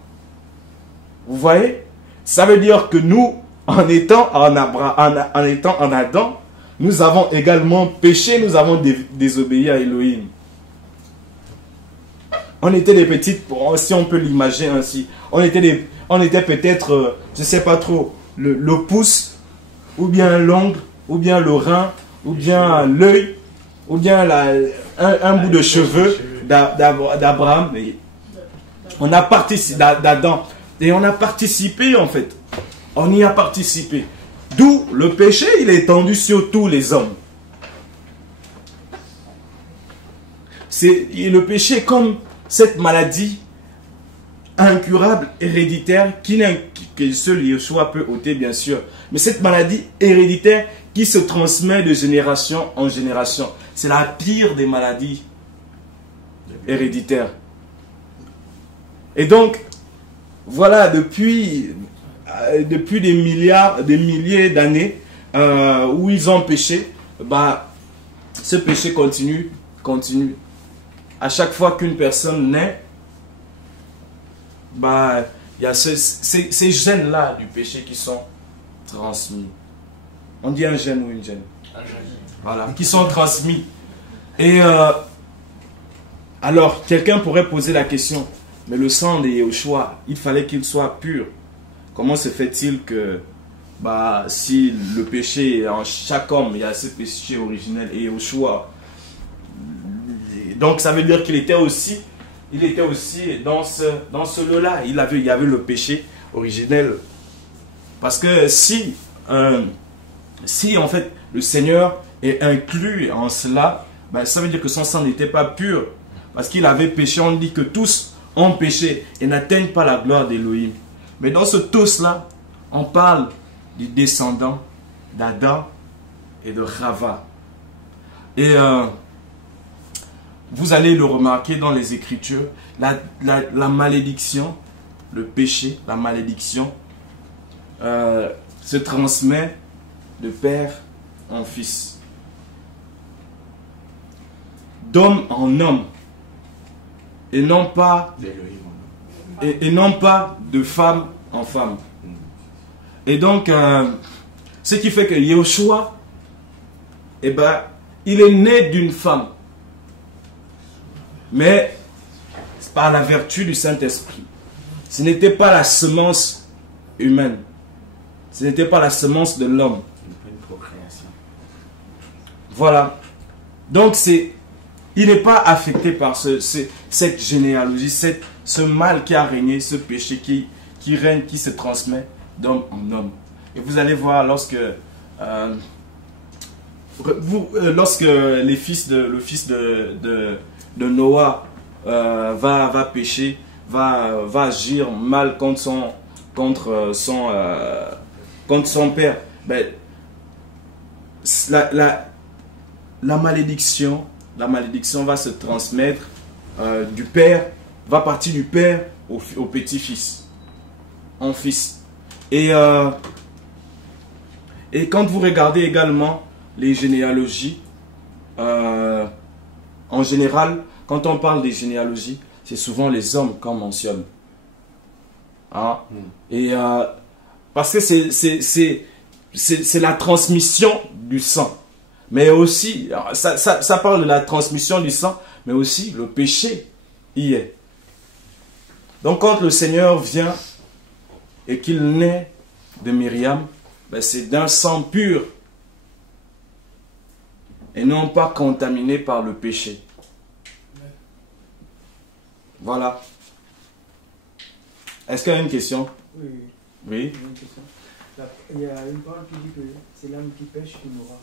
Vous voyez? Ça veut dire que nous, en étant en Adam, nous avons également péché, nous avons désobéi à Elohim. On était des petites, si on peut l'imaginer ainsi, on était peut-être, je ne sais pas trop, le pouce, ou bien l'ongle, ou bien le rein, ou bien l'œil, ou bien un bout de cheveux d'Abraham. On a participé, d'Adam, et on a participé en fait. On y a participé. D'où le péché, il est étendu sur tous les hommes. Et le péché comme cette maladie incurable, héréditaire, que seul Yeshua peut ôter bien sûr. Mais cette maladie héréditaire qui se transmet de génération en génération. C'est la pire des maladies héréditaires. Et donc, voilà, depuis des milliers d'années où ils ont péché, ce péché continue. À chaque fois qu'une personne naît, il y a ces gènes-là du péché qui sont transmis. On dit un gène ou une gène? Un gène. Voilà, qui sont transmis. Et alors, quelqu'un pourrait poser la question, mais le sang de Yeshua, il fallait qu'il soit pur. Comment se fait-il que si le péché en chaque homme, il y a ce péché originel et Yeshua, donc ça veut dire qu'il était aussi dans ce lot-là. Il y avait le péché originel. Parce que si en fait le Seigneur est inclus en cela, ça veut dire que son sang n'était pas pur. Parce qu'il avait péché, on dit que tous ont péché et n'atteignent pas la gloire d'Élohim. Mais dans ce tous-là, on parle du descendant d'Adam et de Chava. Et vous allez le remarquer dans les Écritures, la malédiction, le péché, la malédiction se transmet de père en fils, d'homme en homme, et non pas de femme en femme. Et donc, ce qui fait que Yeshua, eh ben, il est né d'une femme, mais par la vertu du Saint-Esprit. Ce n'était pas la semence humaine. Ce n'était pas la semence de l'homme. Voilà. Donc, il n'est pas affecté par cette généalogie, ce mal qui a régné, ce péché qui règne, qui se transmet d'homme en homme. Et vous allez voir lorsque le fils de Noah va pécher, va agir mal contre son père, ben, la malédiction va se transmettre du père, va partir du père au petit-fils, en fils. Et quand vous regardez également les généalogies, en général, quand on parle des généalogies, c'est souvent les hommes qu'on mentionne. Hein? Et parce que c'est la transmission du sang. Mais aussi, ça parle de la transmission du sang, mais aussi le péché y est. Donc quand le Seigneur vient et qu'il naît de Myriam, ben c'est d'un sang pur et non pas contaminé par le péché. Voilà. Est-ce qu'il y a une question? Oui. Oui. Une question. Il y a une parole qui dit que c'est l'âme qui pêche qui mourra.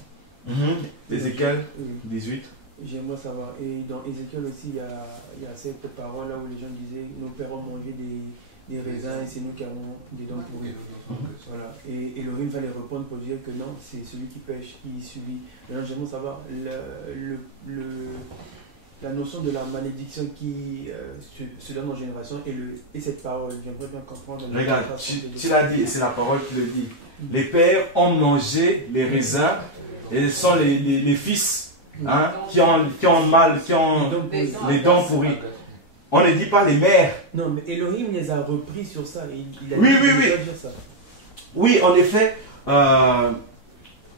Ézéchiel 18. J'aimerais savoir. Et dans Ézéchiel aussi, il y a cette parole là où les gens disaient nos pères ont mangé des raisins et c'est nous qui avons des dents pourries. Voilà. Et Elohim va les répondre pour dire que non, c'est celui qui pêche qui subit. Alors j'aimerais savoir la notion de la malédiction qui se donne en génération et cette parole. J'aimerais bien comprendre. Regarde, tu l'as dit, c'est la parole qui le dit. Les pères ont mangé les raisins et ce sont les fils hein, qui ont mal, qui ont les dents pourries. On ne dit pas les mères. Non, mais Elohim les a repris sur ça. Il a oui. dire ça. Oui, en effet,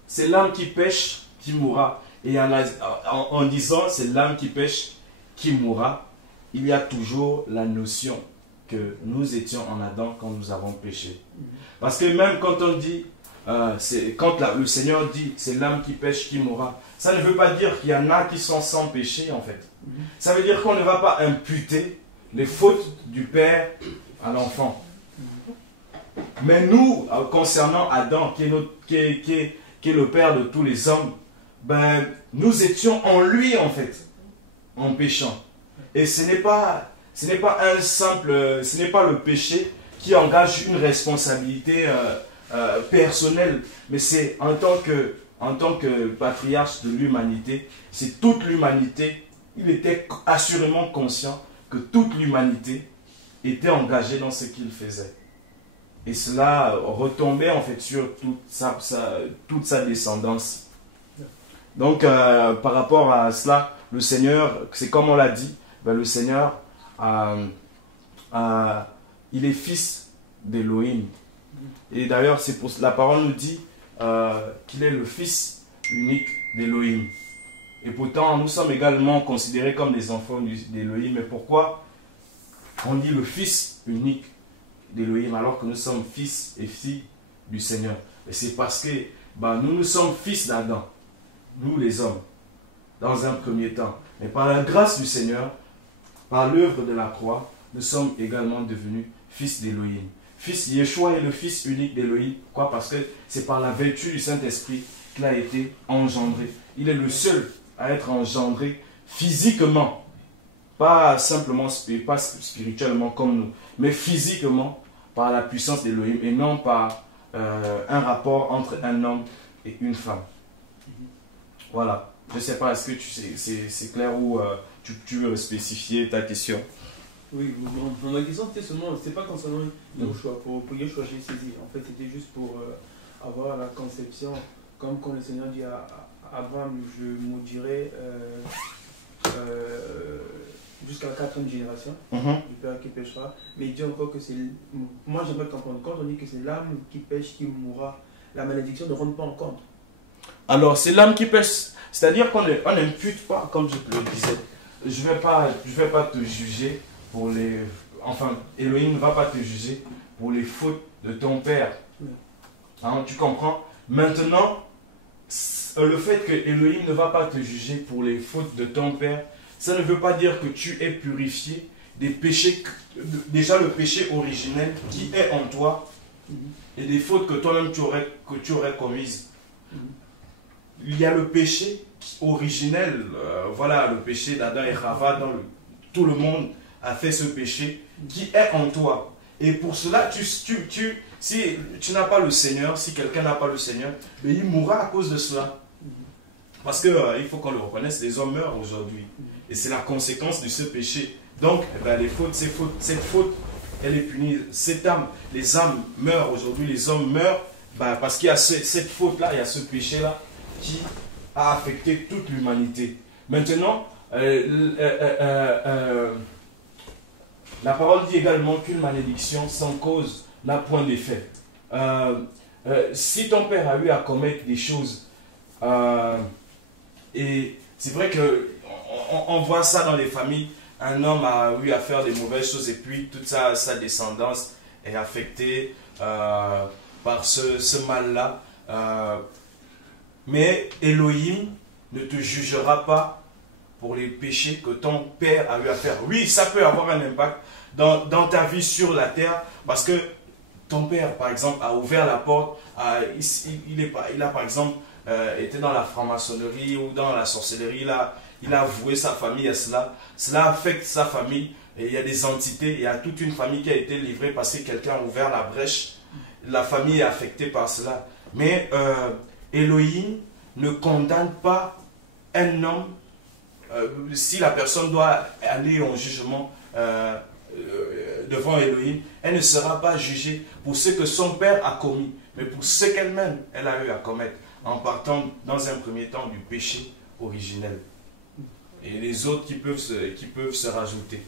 c'est l'âme qui pêche qui mourra. Et en disant c'est l'âme qui pêche qui mourra, il y a toujours la notion que nous étions en Adam quand nous avons péché. Parce que même quand on dit, quand le Seigneur dit c'est l'âme qui pêche qui mourra, ça ne veut pas dire qu'il y en a qui sont sans péché en fait. Ça veut dire qu'on ne va pas imputer les fautes du père à l'enfant. Mais nous, concernant Adam, qui est le père de tous les hommes, ben, nous étions en lui en fait, en péchant. Et ce n'est pas le péché qui engage une responsabilité personnelle, mais c'est en tant que patriarche de l'humanité, c'est toute l'humanité. Il était assurément conscient que toute l'humanité était engagée dans ce qu'il faisait. Et cela retombait en fait sur toute sa descendance. Donc par rapport à cela, le Seigneur, c'est comme on l'a dit, ben, le Seigneur, il est fils d'Élohim. Et d'ailleurs, c'est pour la parole nous dit qu'il est le fils unique d'Élohim. Et pourtant, nous sommes également considérés comme des enfants d'Élohim. Mais pourquoi on dit le fils unique d'Élohim alors que nous sommes fils et filles du Seigneur? Et c'est parce que nous sommes fils d'Adam, nous les hommes, dans un premier temps. Mais par la grâce du Seigneur, par l'œuvre de la croix, nous sommes également devenus fils d'Élohim. Fils Yeshua est le fils unique d'Élohim. Pourquoi? Parce que c'est par la vertu du Saint-Esprit qu'il a été engendré. Il est le seul à être engendré physiquement. Pas simplement, pas spirituellement comme nous, mais physiquement par la puissance d'Élohim et non par un rapport entre un homme et une femme. Voilà. Je ne sais pas, est-ce que c'est clair ou tu veux spécifier ta question? Oui, ma question c'était seulement, c'est pas concernant Yoshua, pour Yoshua j'ai saisi. En fait, c'était juste pour avoir la conception, comme quand le Seigneur dit à Abraham, je maudirai jusqu'à la 4e génération du père qui pêchera. Mais il dit encore que c'est. Moi j'aimerais comprendre, quand on dit que c'est l'âme qui pêche qui mourra, la malédiction ne rentre pas en compte. Alors, c'est l'âme qui pêche, c'est-à-dire qu'on n'impute pas, comme je te le disais. Je vais pas te juger pour les. Enfin, Elohim ne va pas te juger pour les fautes de ton père. Hein, tu comprends? Maintenant, le fait que Elohim ne va pas te juger pour les fautes de ton père, ça ne veut pas dire que tu es purifié des péchés, déjà le péché originel qui est en toi et des fautes que toi-même tu aurais commises. Il y a le péché originel, voilà le péché d'Adam et Chava, tout le monde a fait ce péché qui est en toi. Et pour cela, si tu n'as pas le Seigneur, si quelqu'un n'a pas le Seigneur, mais il mourra à cause de cela. Parce qu'il faut qu'on le reconnaisse, les hommes meurent aujourd'hui. Et c'est la conséquence de ce péché. Donc, cette faute, elle est punie. Cette âme, les âmes meurent aujourd'hui, les hommes meurent parce qu'il y a cette faute-là, il y a ce péché-là qui a affecté toute l'humanité. Maintenant, la parole dit également qu'une malédiction sans cause n'a point d'effet. Si ton père a eu à commettre des choses, et c'est vrai qu'on voit ça dans les familles, un homme a eu à faire des mauvaises choses et puis toute sa descendance est affectée par ce mal-là. Mais Elohim ne te jugera pas pour les péchés que ton père a eu à faire. Oui, ça peut avoir un impact dans ta vie sur la terre, parce que ton père, par exemple, a ouvert la porte, il a par exemple été dans la franc-maçonnerie ou dans la sorcellerie, il a voué sa famille à cela. Cela affecte sa famille, et il y a des entités, il y a toute une famille qui a été livrée parce que quelqu'un a ouvert la brèche. La famille est affectée par cela. Mais Elohim ne condamne pas un homme si la personne doit aller en jugement devant Elohim, elle ne sera pas jugée pour ce que son père a commis, mais pour ce qu'elle-même elle a eu à commettre, en partant dans un premier temps du péché originel. Et les autres qui peuvent se rajouter.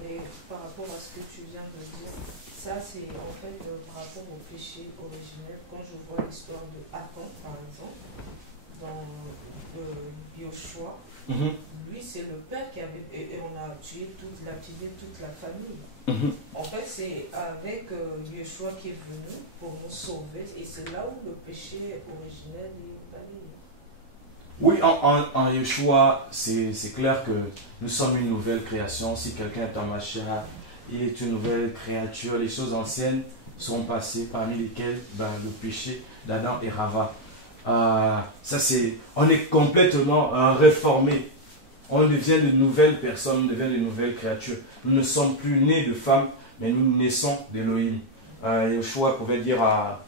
Mais par rapport à ce que tu viens de dire, ça c'est en fait par rapport au péché originel. Quand je vois l'histoire de Achan par exemple, dans Yoshua, lui c'est le père qui avait, et on a tué toute la famille. En fait c'est avec Yoshua qui est venu pour nous sauver, et c'est là où le péché originel est allé. Oui, en Yeshua, c'est clair que nous sommes une nouvelle création. Si quelqu'un est en Mashiach, il est une nouvelle créature. Les choses anciennes sont passées, parmi lesquelles le péché d'Adam et Rava. On est complètement réformé. On devient de nouvelles personnes, on devient de nouvelles créatures. Nous ne sommes plus nés de femmes, mais nous naissons d'Elohim. Yeshua pouvait dire à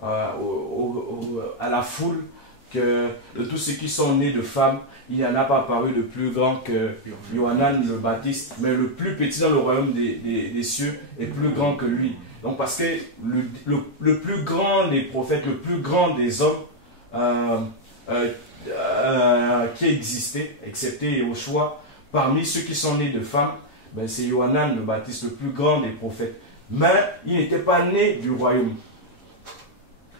la foule que de tous ceux qui sont nés de femmes, il n'y en a pas apparu de plus grand que Yohanan le Baptiste, mais le plus petit dans le royaume des cieux est plus grand que lui. Donc parce que le plus grand des prophètes, le plus grand des hommes qui existaient, excepté Yoshua, parmi ceux qui sont nés de femmes, c'est Yohanan le Baptiste, le plus grand des prophètes. Mais il n'était pas né du royaume.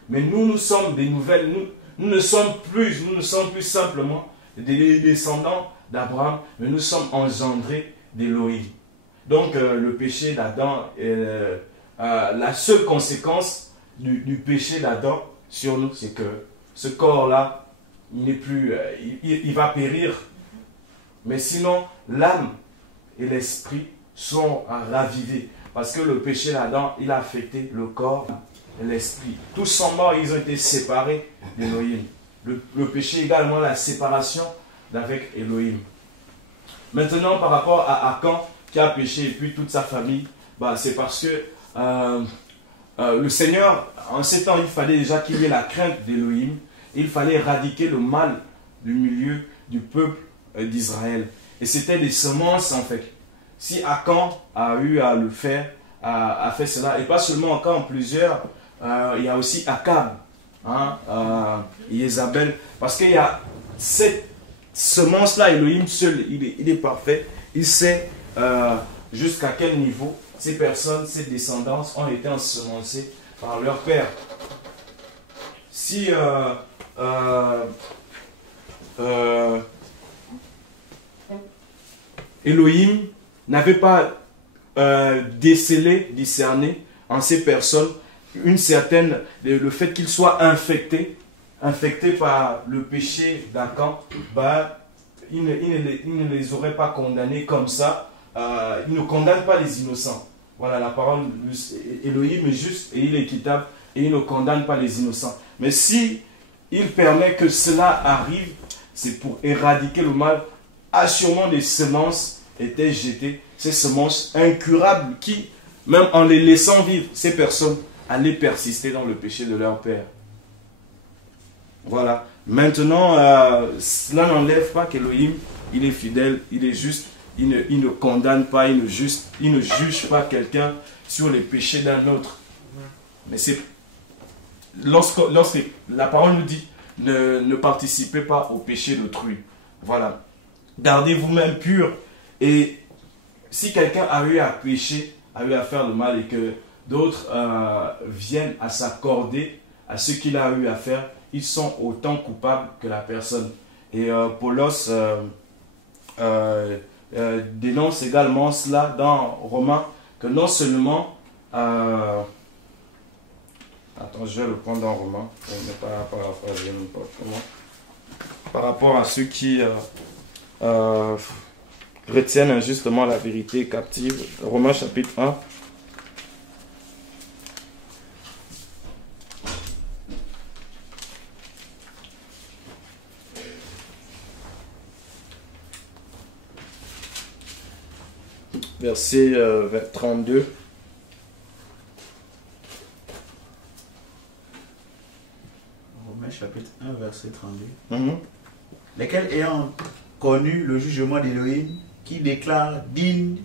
Mais nous sommes des nouvelles... Nous ne sommes plus simplement des descendants d'Abraham, mais nous sommes engendrés d'Élohim. Donc le péché d'Adam, la seule conséquence du péché d'Adam sur nous, c'est que ce corps-là, il n'est plus, il va périr. Mais sinon, l'âme et l'esprit sont ravivés. Parce que le péché d'Adam, il a affecté le corps et l'esprit. Tous sont morts, ils ont été séparés d'Élohim. Le péché également, la séparation d'avec Élohim. Maintenant, par rapport à Achan qui a péché et puis toute sa famille, c'est parce que le Seigneur, en ces temps, il fallait déjà qu'il y ait la crainte d'Élohim. Il fallait éradiquer le mal du milieu du peuple d'Israël. Et c'était des semences en fait. Si Akan a eu à le faire, a fait cela, et pas seulement Akan, plusieurs, il y a aussi Akab, hein, Jézabel, parce qu'il y a cette semence-là, Elohim seul, il est parfait, il sait jusqu'à quel niveau ces personnes, ces descendances ont été ensemencées par leur père. Si Elohim n'avait pas discerné en ces personnes le fait qu'ils soient infectés par le péché d'Akan, il ne les aurait pas condamnés comme ça. Il ne condamne pas les innocents. Voilà, la parole Elohim est juste et il est équitable et il ne condamne pas les innocents. Mais si il permet que cela arrive, c'est pour éradiquer le mal. Assurément, des semences étaient jetées, ces semences incurables qui, même en les laissant vivre, ces personnes allaient persister dans le péché de leur père. Voilà. Maintenant, cela n'enlève pas qu'Elohim, il est fidèle, il est juste, il ne condamne pas, il ne juge pas quelqu'un sur les péchés d'un autre. Mais c'est lorsque la parole nous dit ne participez pas au péché d'autrui. Voilà. Gardez vous-même pur. Et si quelqu'un a eu à pécher, a eu à faire le mal et que d'autres viennent à s'accorder à ce qu'il a eu à faire, ils sont autant coupables que la personne. Et Paulos dénonce également cela dans Romains, que non seulement... attends, je vais le prendre dans Romains, mais par rapport à ceux qui retiennent injustement la vérité captive. Romains chapitre 1. Verset 32. Romains chapitre 1, verset 32. Lesquels ayant connu le jugement d'Élohim, qui déclare dignes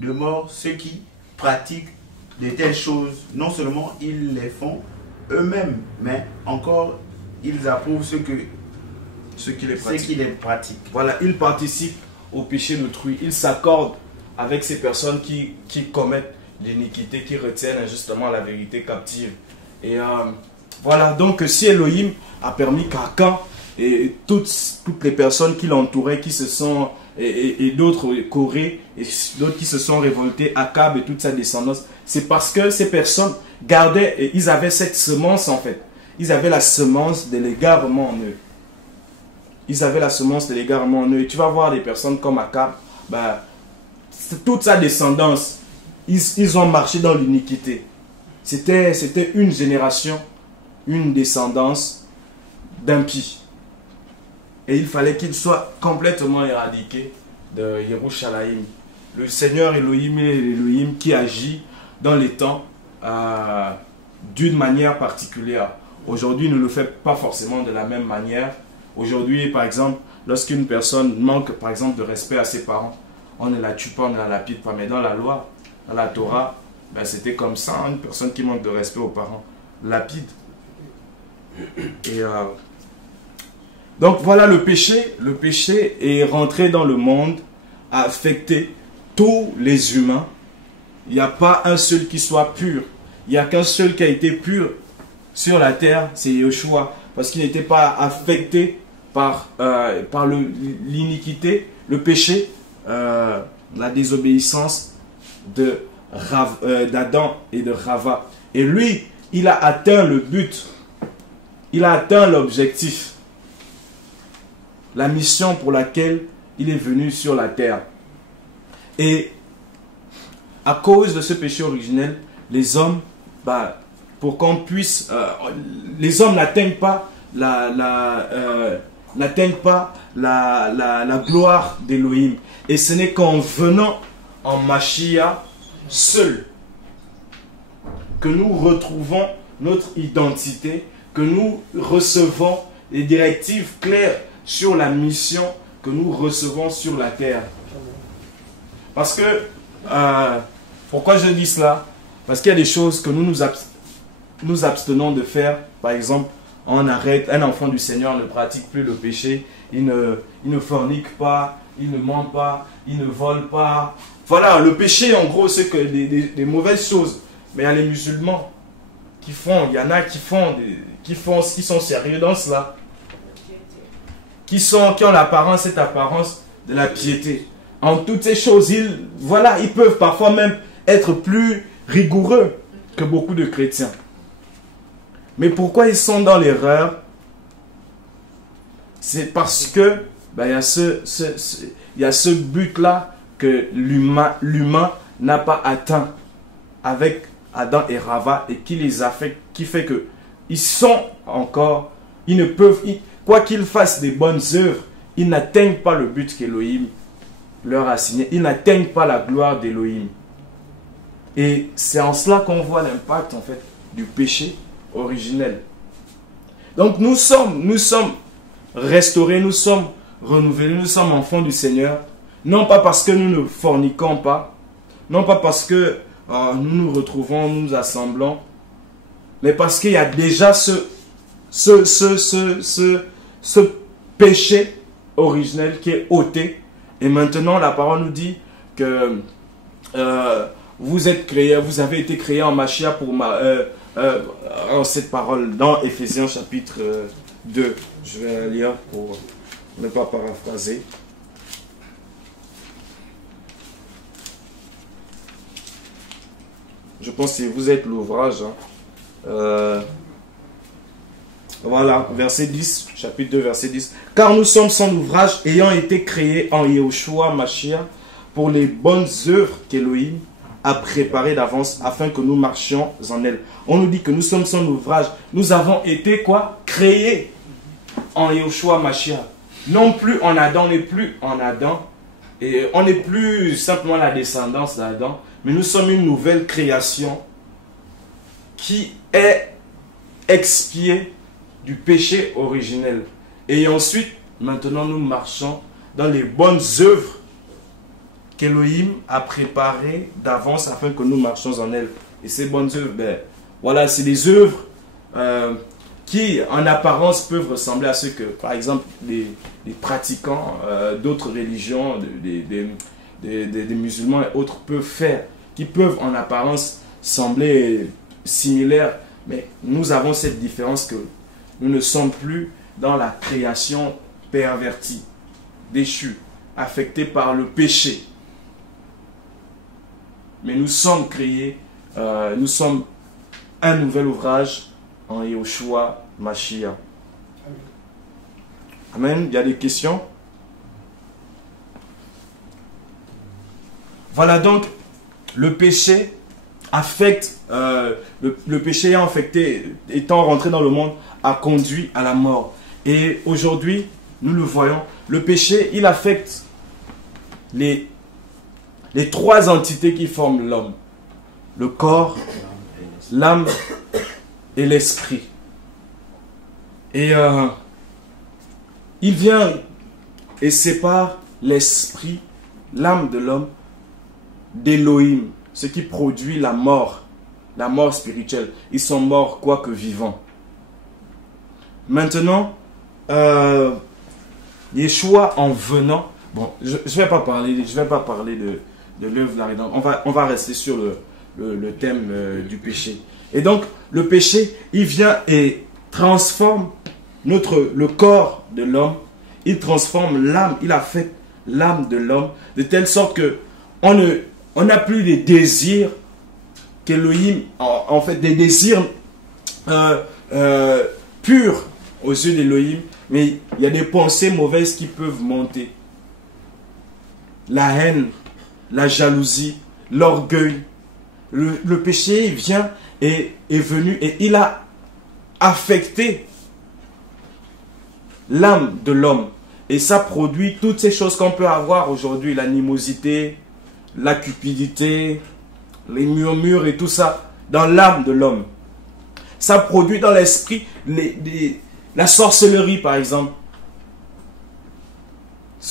de mort ceux qui pratiquent de telles choses, non seulement ils les font eux-mêmes, mais encore ils approuvent ceux qui les pratiquent. Voilà, ils participent au péché d'autrui. Ils s'accordent avec ces personnes qui commettent l'iniquité, qui retiennent injustement la vérité captive. Et voilà, donc si Elohim a permis qu'Akan et toutes les personnes qui l'entouraient, qui se sont, et d'autres, Corée, et d'autres qui se sont révoltés, Akab et toute sa descendance, c'est parce que ces personnes gardaient, et ils avaient cette semence en fait. Ils avaient la semence de l'égarement en eux. Ils avaient la semence de l'égarement en eux. Et tu vas voir des personnes comme Akab, toute sa descendance, ils ont marché dans l'iniquité. C'était une génération, une descendance d'impies. Et il fallait qu'il soit complètement éradiqué de Yerushalayim. Le Seigneur Elohim est l'Elohim qui agit dans les temps d'une manière particulière. Aujourd'hui, il ne le fait pas forcément de la même manière. Aujourd'hui, par exemple, lorsqu'une personne manque, par exemple, de respect à ses parents, on ne la tue pas, on ne la lapide pas. Mais dans la loi, dans la Torah, c'était comme ça, une personne qui manque de respect aux parents, lapide. Et donc voilà, le péché est rentré dans le monde, a affecté tous les humains. Il n'y a pas un seul qui soit pur. Il n'y a qu'un seul qui a été pur sur la terre, c'est Yeshua, parce qu'il n'était pas affecté par l'iniquité, le péché, la désobéissance d'Adam et de Rava. Et lui, il a atteint le but, il a atteint l'objectif, la mission pour laquelle il est venu sur la terre. Et à cause de ce péché originel, les hommes, pour qu'on puisse... les hommes n'atteignent pas la gloire d'Élohim. Et ce n'est qu'en venant en Mashiach seul que nous retrouvons notre identité, que nous recevons des directives claires sur la mission que nous recevons sur la terre. Parce que, pourquoi je dis cela? Parce qu'il y a des choses que nous abstenons de faire. Par exemple, on arrête, un enfant du Seigneur ne pratique plus le péché, il ne fornique pas, il ne ment pas, il ne vole pas. Voilà, le péché en gros c'est que des mauvaises choses. Mais il y a les musulmans qui font, il y en a qui sont sérieux dans cela. Qui ont l'apparence, cette apparence de la piété. En toutes ces choses, ils peuvent parfois même être plus rigoureux que beaucoup de chrétiens. Mais pourquoi ils sont dans l'erreur? C'est parce que il y a ce but-là que l'humain n'a pas atteint avec Adam et Rava et qui les affecte, qui fait que ils sont encore, ils ne peuvent, quoi qu'ils fassent des bonnes œuvres, ils n'atteignent pas le but qu'Élohim leur a assigné. Ils n'atteignent pas la gloire d'Élohim. Et c'est en cela qu'on voit l'impact en fait du péché originel. Donc nous sommes restaurés, nous sommes renouvelés, nous sommes enfants du Seigneur. Non pas parce que nous ne forniquons pas, non pas parce que nous nous retrouvons, nous nous assemblons, mais parce qu'il y a déjà ce péché originel qui est ôté. Et maintenant, la parole nous dit que vous avez été créés en Mashiach en cette parole dans Éphésiens chapitre 2. Je vais la lire pour ne pas paraphraser. Je pense que vous êtes l'ouvrage. Voilà, verset 10, chapitre 2, verset 10. Car nous sommes son ouvrage ayant été créés en Yahushua Mashiach pour les bonnes œuvres qu'Élohim a préparées d'avance afin que nous marchions en elles. On nous dit que nous sommes son ouvrage. Nous avons été quoi? Créés en Yahushua Mashiach. Non plus en Adam, on n'est plus en Adam. Et on n'est plus simplement la descendance d'Adam. Mais nous sommes une nouvelle création qui est expiée du péché originel. Et ensuite, maintenant, nous marchons dans les bonnes œuvres qu'Élohim a préparées d'avance afin que nous marchions en elles. Et ces bonnes œuvres, voilà, c'est des œuvres qui, en apparence, peuvent ressembler à ce que, par exemple, les pratiquants d'autres religions, des musulmans et autres peuvent faire, qui peuvent en apparence sembler similaires. Mais nous avons cette différence que nous ne sommes plus dans la création pervertie, déchue, affectée par le péché. Mais nous sommes créés, nous sommes un nouvel ouvrage en Yahushua Mashiach. Amen. Il y a des questions? Voilà donc, le péché affecte, le péché ayant affecté, étant rentré dans le monde, a conduit à la mort. Et aujourd'hui, nous le voyons, le péché, il affecte les trois entités qui forment l'homme. Le corps, l'âme et l'esprit. Et il vient et sépare l'esprit, l'âme de l'homme, d'Élohim, ce qui produit la mort spirituelle. Ils sont morts quoique vivants. Maintenant, Yeshua en venant, bon, je ne vais pas parler de l'œuvre de la rédemption. On va rester sur le thème du péché. Et donc, le péché, il vient et transforme le corps de l'homme. Il transforme l'âme, il affecte l'âme de l'homme, de telle sorte que on n'a plus des désirs qu'Élohim, en fait, des désirs purs aux yeux d'Élohim, mais il y a des pensées mauvaises qui peuvent monter. La haine, la jalousie, l'orgueil. Le péché, il vient et est venu et il a affecté l'âme de l'homme. Et ça produit toutes ces choses qu'on peut avoir aujourd'hui, l'animosité, la cupidité, les murmures et tout ça, dans l'âme de l'homme. Ça produit dans l'esprit La sorcellerie, par exemple.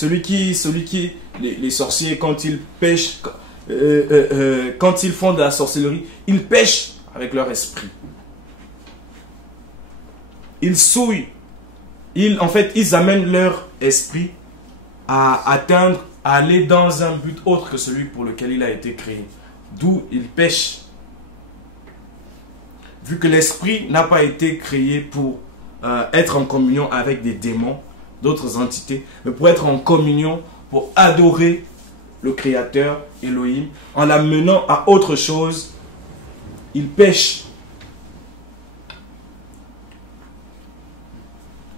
Les sorciers, quand ils pêchent, quand ils font de la sorcellerie, ils pêchent avec leur esprit. Ils souillent. En fait, ils amènent leur esprit à atteindre, à aller dans un but autre que celui pour lequel il a été créé. D'où ils pêchent. Vu que l'esprit n'a pas été créé pour être en communion avec des démons, d'autres entités, mais pour être en communion, pour adorer le Créateur, Elohim, en l'amenant à autre chose, ils pêchent.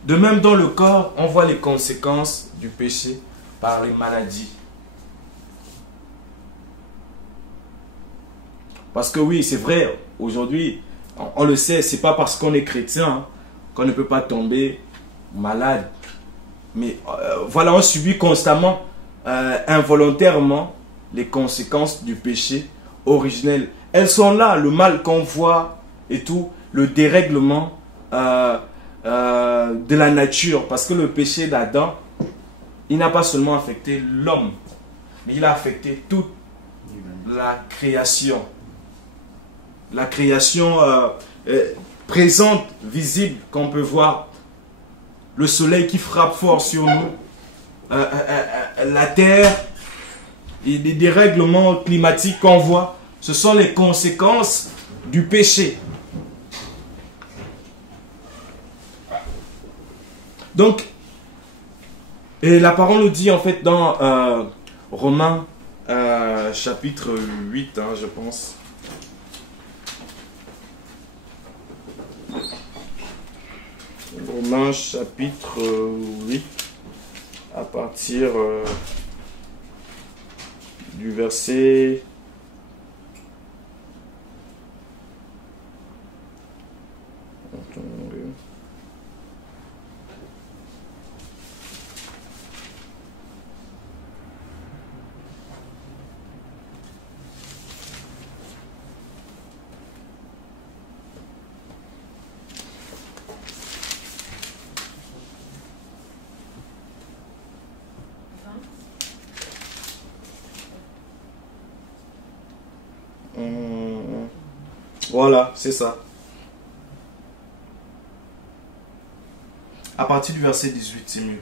De même dans le corps, on voit les conséquences du péché par les maladies. Parce que oui, c'est vrai, aujourd'hui, on le sait, c'est pas parce qu'on est chrétien qu'on ne peut pas tomber malade. Mais voilà, on subit constamment, involontairement, les conséquences du péché originel. Elles sont là, le mal qu'on voit et tout, le dérèglement de la nature. Parce que le péché d'Adam, il n'a pas seulement affecté l'homme, mais il a affecté toute la création. La création présente, visible, qu'on peut voir. Le soleil qui frappe fort sur nous, la terre, et les dérèglements climatiques qu'on voit, ce sont les conséquences du péché. Donc, et la parole nous dit en fait dans Romains chapitre 8, je pense. Romains chapitre 8, à partir du verset... Voilà, c'est ça. À partir du verset 18, c'est mieux.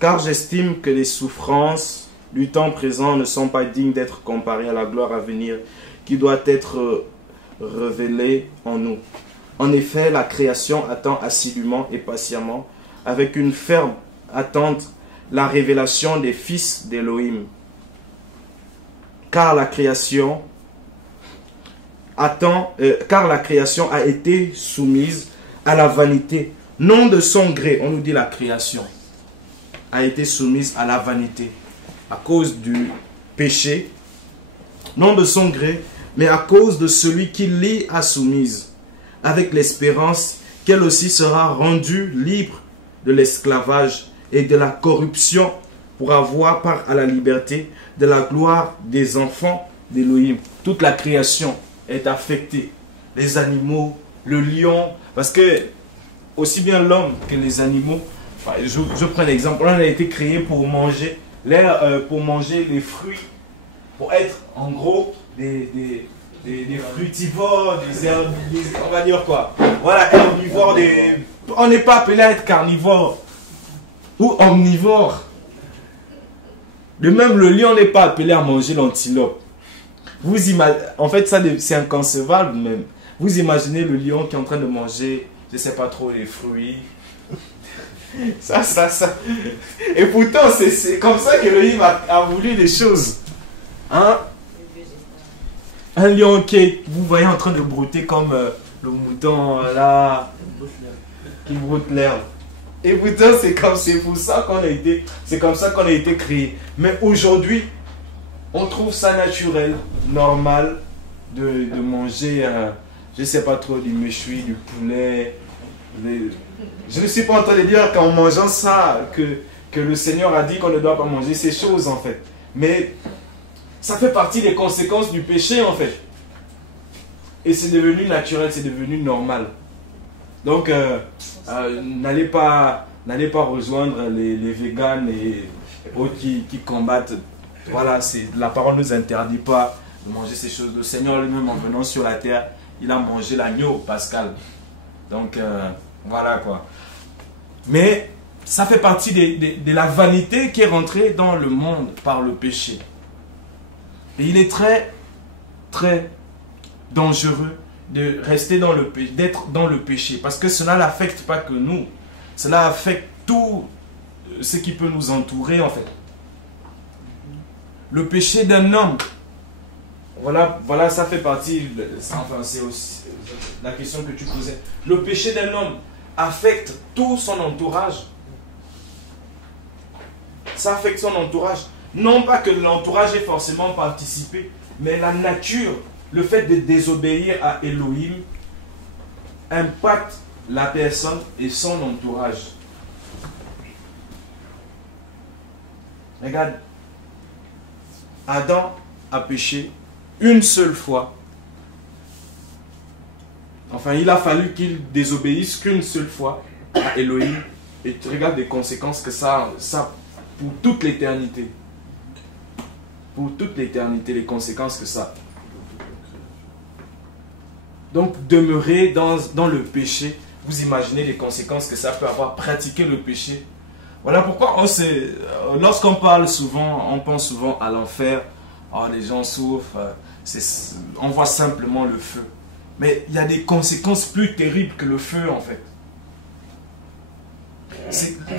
Car j'estime que les souffrances du temps présent ne sont pas dignes d'être comparées à la gloire à venir qui doit être révélée en nous. En effet, la création attend assidûment et patiemment, avec une ferme attente, la révélation des fils d'Élohim. Car la création a été soumise à la vanité, non de son gré. On nous dit la création a été soumise à la vanité à cause du péché, non de son gré, mais à cause de celui qui l'y a soumise, avec l'espérance qu'elle aussi sera rendue libre de l'esclavage et de la corruption pour avoir part à la liberté de la gloire des enfants d'Élohim. Toute la création est affectée. Les animaux, le lion, parce que aussi bien l'homme que les animaux, je prends l'exemple, on a été créé pour manger les fruits, pour être en gros des fruitivores, on va dire quoi, voilà, herbivores, on n'est pas appelé à être carnivore ou omnivore. De même, le lion n'est pas appelé à manger l'antilope. En fait, ça c'est inconcevable même. Vous imaginez le lion qui est en train de manger, je ne sais pas trop, les fruits. Ça. Et pourtant, c'est comme ça qu'Elohim a voulu les choses. Hein? Un lion vous voyez en train de brouter comme le mouton là, qui broute l'herbe. Et pourtant, c'est pour ça qu'on a été, c'est comme ça qu'on a été créé. Mais aujourd'hui, on trouve ça naturel, normal, de manger, je ne sais pas trop, du méchoui, du poulet. Je ne suis pas en train de dire qu'en mangeant ça, que le Seigneur a dit qu'on ne doit pas manger ces choses en fait. Mais ça fait partie des conséquences du péché en fait. Et c'est devenu naturel, c'est devenu normal. Donc, n'allez pas rejoindre les véganes et autres qui combattent. Voilà, la parole ne nous interdit pas de manger ces choses. Le Seigneur lui-même, en venant sur la terre, il a mangé l'agneau pascal. Donc, voilà quoi. Mais ça fait partie de la vanité qui est rentrée dans le monde par le péché. Et il est très, très dangereux de rester dans le péché, d'être dans le péché. Parce que cela n'affecte pas que nous. Cela affecte tout ce qui peut nous entourer en fait. Le péché d'un homme, voilà, ça fait partie, enfin c'est aussi la question que tu posais. Le péché d'un homme affecte tout son entourage. Ça affecte son entourage. Non pas que l'entourage ait forcément participé, mais la nature, le fait de désobéir à Elohim impacte la personne et son entourage. Regarde, Adam a péché une seule fois. Enfin, il a fallu qu'il désobéisse qu'une seule fois à Elohim. Et tu regardes les conséquences que ça pour toute l'éternité. Pour toute l'éternité, les conséquences que ça. Donc, demeurer dans le péché, vous imaginez les conséquences que ça peut avoir, pratiquer le péché. Voilà pourquoi lorsqu'on parle souvent, on pense souvent à l'enfer. Oh, les gens souffrent, on voit simplement le feu. Mais il y a des conséquences plus terribles que le feu en fait.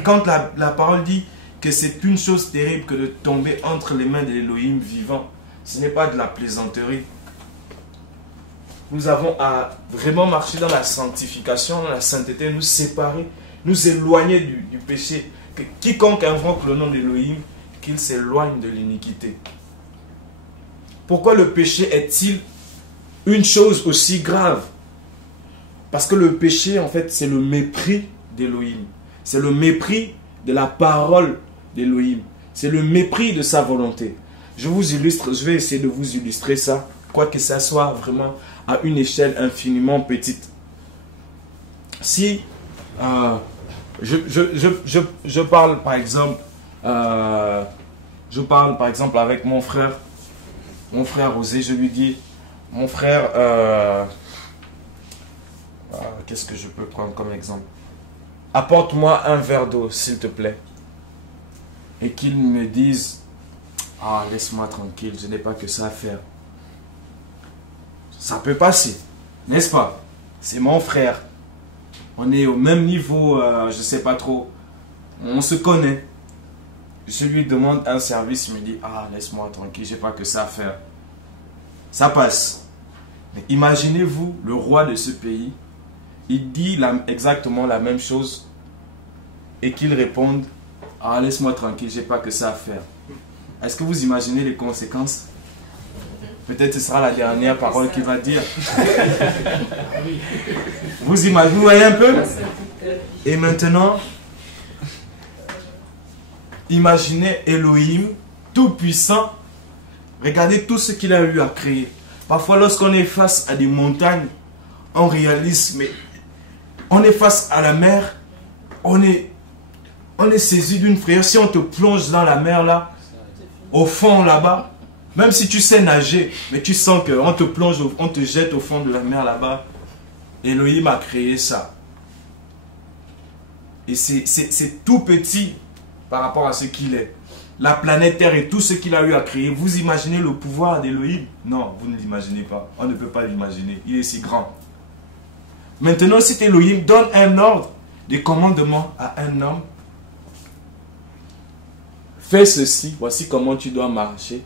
Quand la parole dit que c'est une chose terrible que de tomber entre les mains de l'Élohim vivant, ce n'est pas de la plaisanterie. Nous avons à vraiment marcher dans la sanctification, dans la sainteté, nous séparer, nous éloigner du péché. Que quiconque invoque le nom d'Élohim, qu'il s'éloigne de l'iniquité. Pourquoi le péché est-il une chose aussi grave? Parce que le péché, en fait, c'est le mépris d'Élohim. C'est le mépris de la parole d'Élohim. C'est le mépris de sa volonté. Je vais essayer de vous illustrer ça, quoique ça soit vraiment à une échelle infiniment petite. Si je parle par exemple avec mon frère Osé, je lui dis, mon frère, qu'est-ce que je peux prendre comme exemple? Apporte-moi un verre d'eau, s'il te plaît. Et qu'il me dise, ah, laisse-moi tranquille, je n'ai pas que ça à faire. Ça peut passer, n'est-ce pas? C'est mon frère. On est au même niveau, je ne sais pas trop. On se connaît. Je lui demande un service, il me dit, ah, laisse-moi tranquille, je n'ai pas que ça à faire. Ça passe. Mais imaginez-vous, le roi de ce pays, il dit exactement la même chose et qu'il réponde, ah, laisse-moi tranquille, je n'ai pas que ça à faire. Est-ce que vous imaginez les conséquences? Peut-être ce sera la dernière parole qu'il va dire. Vous imaginez, vous voyez un peu? Et maintenant, imaginez Elohim, tout puissant. Regardez tout ce qu'il a eu à créer. Parfois, lorsqu'on est face à des montagnes, on réalise, mais on est face à la mer, on est saisi d'une frayeur. Si on te plonge dans la mer là, au fond là-bas, même si tu sais nager, mais tu sens qu'on te plonge, on te jette au fond de la mer là-bas. Elohim a créé ça. Et c'est tout petit par rapport à ce qu'il est. La planète Terre et tout ce qu'il a eu à créer. Vous imaginez le pouvoir d'Elohim? Non, vous ne l'imaginez pas. On ne peut pas l'imaginer. Il est si grand. Maintenant, si Elohim donne un ordre, des commandements à un homme, fais ceci, voici comment tu dois marcher.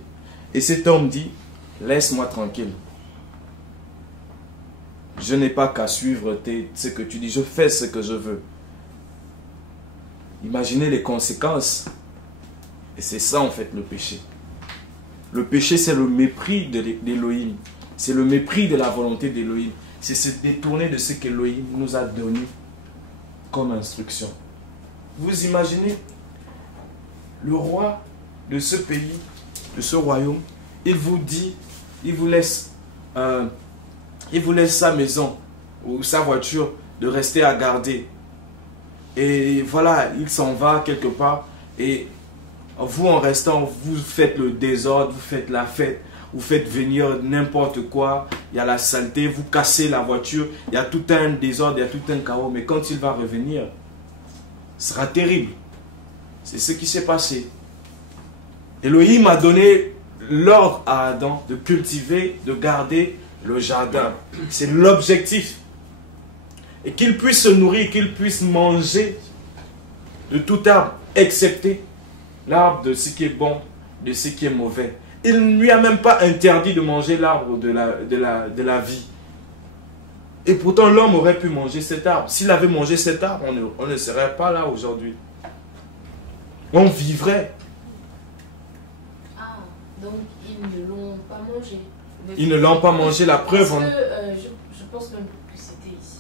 Et cet homme dit, laisse-moi tranquille. Je n'ai pas qu'à suivre ce que tu dis, je fais ce que je veux. Imaginez les conséquences. Et c'est ça en fait le péché. Le péché, c'est le mépris d'Elohim. C'est le mépris de la volonté d'Elohim. C'est se détourner de ce qu'Elohim nous a donné comme instruction. Vous imaginez le roi de ce pays, de ce royaume, il vous dit, il vous laisse sa maison ou sa voiture de rester à garder. Et voilà, il s'en va quelque part. Et vous, en restant, vous faites le désordre, vous faites la fête, vous faites venir n'importe quoi. Il y a la saleté, vous cassez la voiture. Il y a tout un désordre, il y a tout un chaos. Mais quand il va revenir, ce sera terrible. C'est ce qui s'est passé. Elohim a donné l'ordre à Adam de cultiver, de garder le jardin. C'est l'objectif. Et qu'il puisse se nourrir, qu'il puisse manger de tout arbre, excepté l'arbre de ce qui est bon, de ce qui est mauvais. Il ne lui a même pas interdit de manger l'arbre de la vie. Et pourtant, l'homme aurait pu manger cet arbre. S'il avait mangé cet arbre, on ne serait pas là aujourd'hui. On vivrait. Ah, donc ils ne l'ont pas mangé. Ils ne l'ont pas mangé, la preuve. Parce que, je pense même que c'était ici.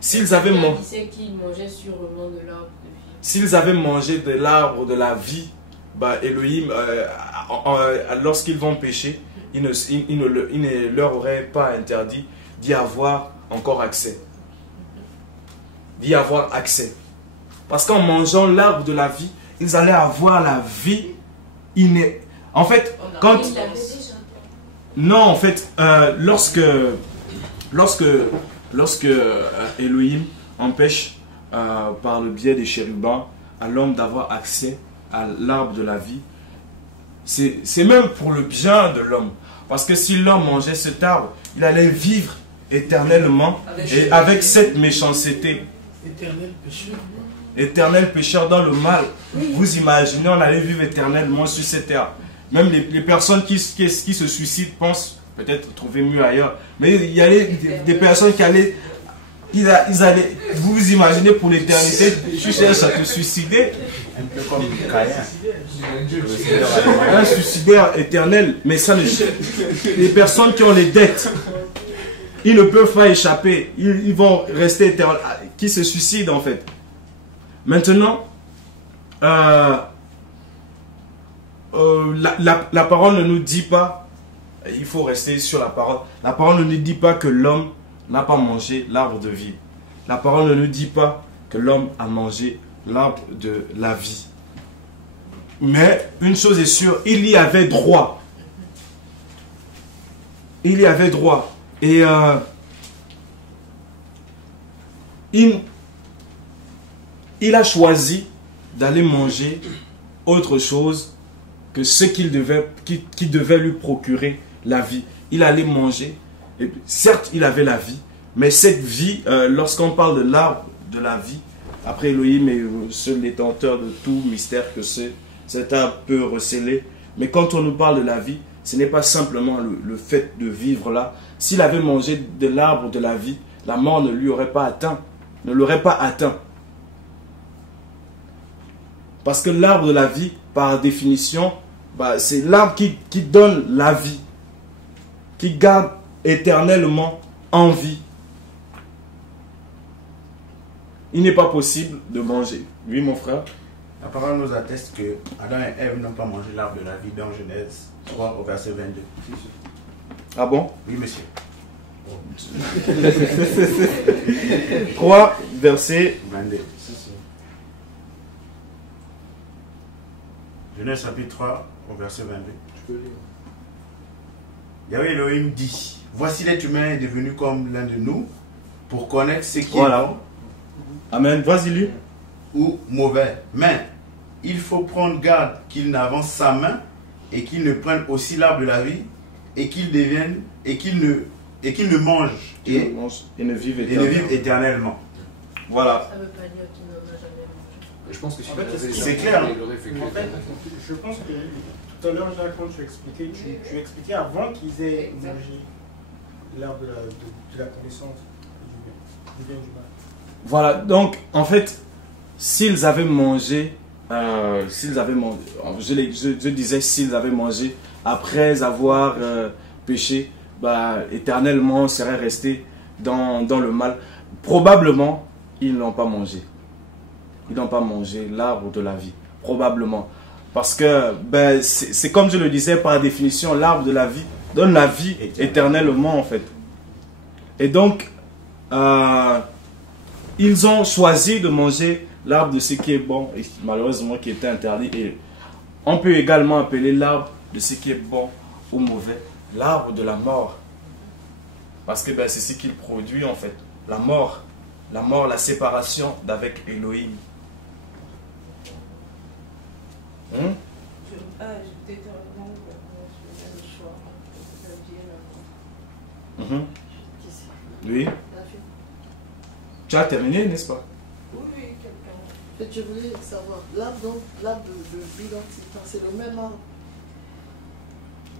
S'ils avaient mangé. Il disait qu'ils mangeaient sûrement de l'arbre de vie. S'ils avaient mangé de l'arbre de la vie, bah Elohim, lorsqu'ils vont pécher, il ne leur aurait pas interdit d'y avoir encore accès. D'y avoir accès. Parce qu'en mangeant l'arbre de la vie, ils allaient avoir la vie innée. En fait, quand... Non, en fait, lorsque Elohim empêche par le biais des chérubins à l'homme d'avoir accès à l'arbre de la vie, c'est même pour le bien de l'homme. Parce que si l'homme mangeait cet arbre, il allait vivre éternellement et avec cette méchanceté. Éternel pécheur dans le mal. Vous imaginez, on allait vivre éternellement sur cette terre. Même les personnes qui se suicident pensent peut-être trouver mieux ailleurs. Mais il y a des personnes qui allaient... Ils allaient, vous imaginez pour l'éternité, tu cherches à te suicider. Un peu comme Caïn. Un suicidaire éternel. Mais ça ne... Les personnes qui ont les dettes, ils ne peuvent pas échapper. Ils vont rester éternels. Qui se suicident en fait. Maintenant, la parole ne nous dit pas, il faut rester sur la parole. La parole ne nous dit pas que l'homme n'a pas mangé l'arbre de vie. La parole ne nous dit pas que l'homme a mangé l'arbre de la vie. Mais une chose est sûre, il y avait droit. Il y avait droit. Et il a choisi d'aller manger autre chose que ce qui devait lui procurer la vie. Il allait manger. Et certes, il avait la vie, mais cette vie, lorsqu'on parle de l'arbre de la vie, après Elohim est seul détenteur de tout mystère que cet arbre peut receler. Mais quand on nous parle de la vie, ce n'est pas simplement le fait de vivre là. S'il avait mangé de l'arbre de la vie, la mort ne lui aurait pas atteint, ne l'aurait pas atteint. Parce que l'arbre de la vie, par définition, c'est l'arbre qui donne la vie, qui garde éternellement en vie. Il n'est pas possible de manger. Oui, mon frère. La parole nous atteste que Adam et Ève n'ont pas mangé l'arbre de la vie dans Genèse 3 au verset 22. Ah bon? Oui, monsieur. 3, verset 22. Genèse chapitre 3 au verset 22. Tu peux lire. Yahweh Elohim dit: voici l'être humain est devenu comme l'un de nous pour connaître ce qui voilà. est bon. Amen. Vas-y, lui. Ou mauvais. Mais il faut prendre garde qu'il n'avance sa main et qu'il ne prenne aussi l'arbre de la vie et qu'il devienne et qu'il ne mange et ne vive éternellement. Voilà. Ça ne veut pas dire qu'il n'en a jamais mangé. Je pense que si En fait, c'est clair. En fait, je pense que tout à l'heure, Jacques, quand tu expliquais, tu expliquais avant qu'ils aient mangé l'arbre de la connaissance du bien et du mal. Voilà, donc en fait, s'ils avaient mangé, je disais s'ils avaient mangé après avoir péché, éternellement seraient restés dans le mal. Probablement, ils n'ont pas mangé. Ils n'ont pas mangé l'arbre de la vie. Probablement. Parce que, c'est comme je le disais, par définition, l'arbre de la vie donne la vie éternellement, en fait. Et donc, ils ont choisi de manger l'arbre de ce qui est bon et malheureusement qui était interdit. Et on peut également appeler l'arbre de ce qui est bon ou mauvais, l'arbre de la mort. Parce que ben, c'est ce qu'il produit en fait. La mort, la séparation d'avec Elohim. Oui. Tu as terminé, n'est-ce pas? Oui, quelqu'un. Je voulais savoir, l'arbre de vie dans c'est le même arbre.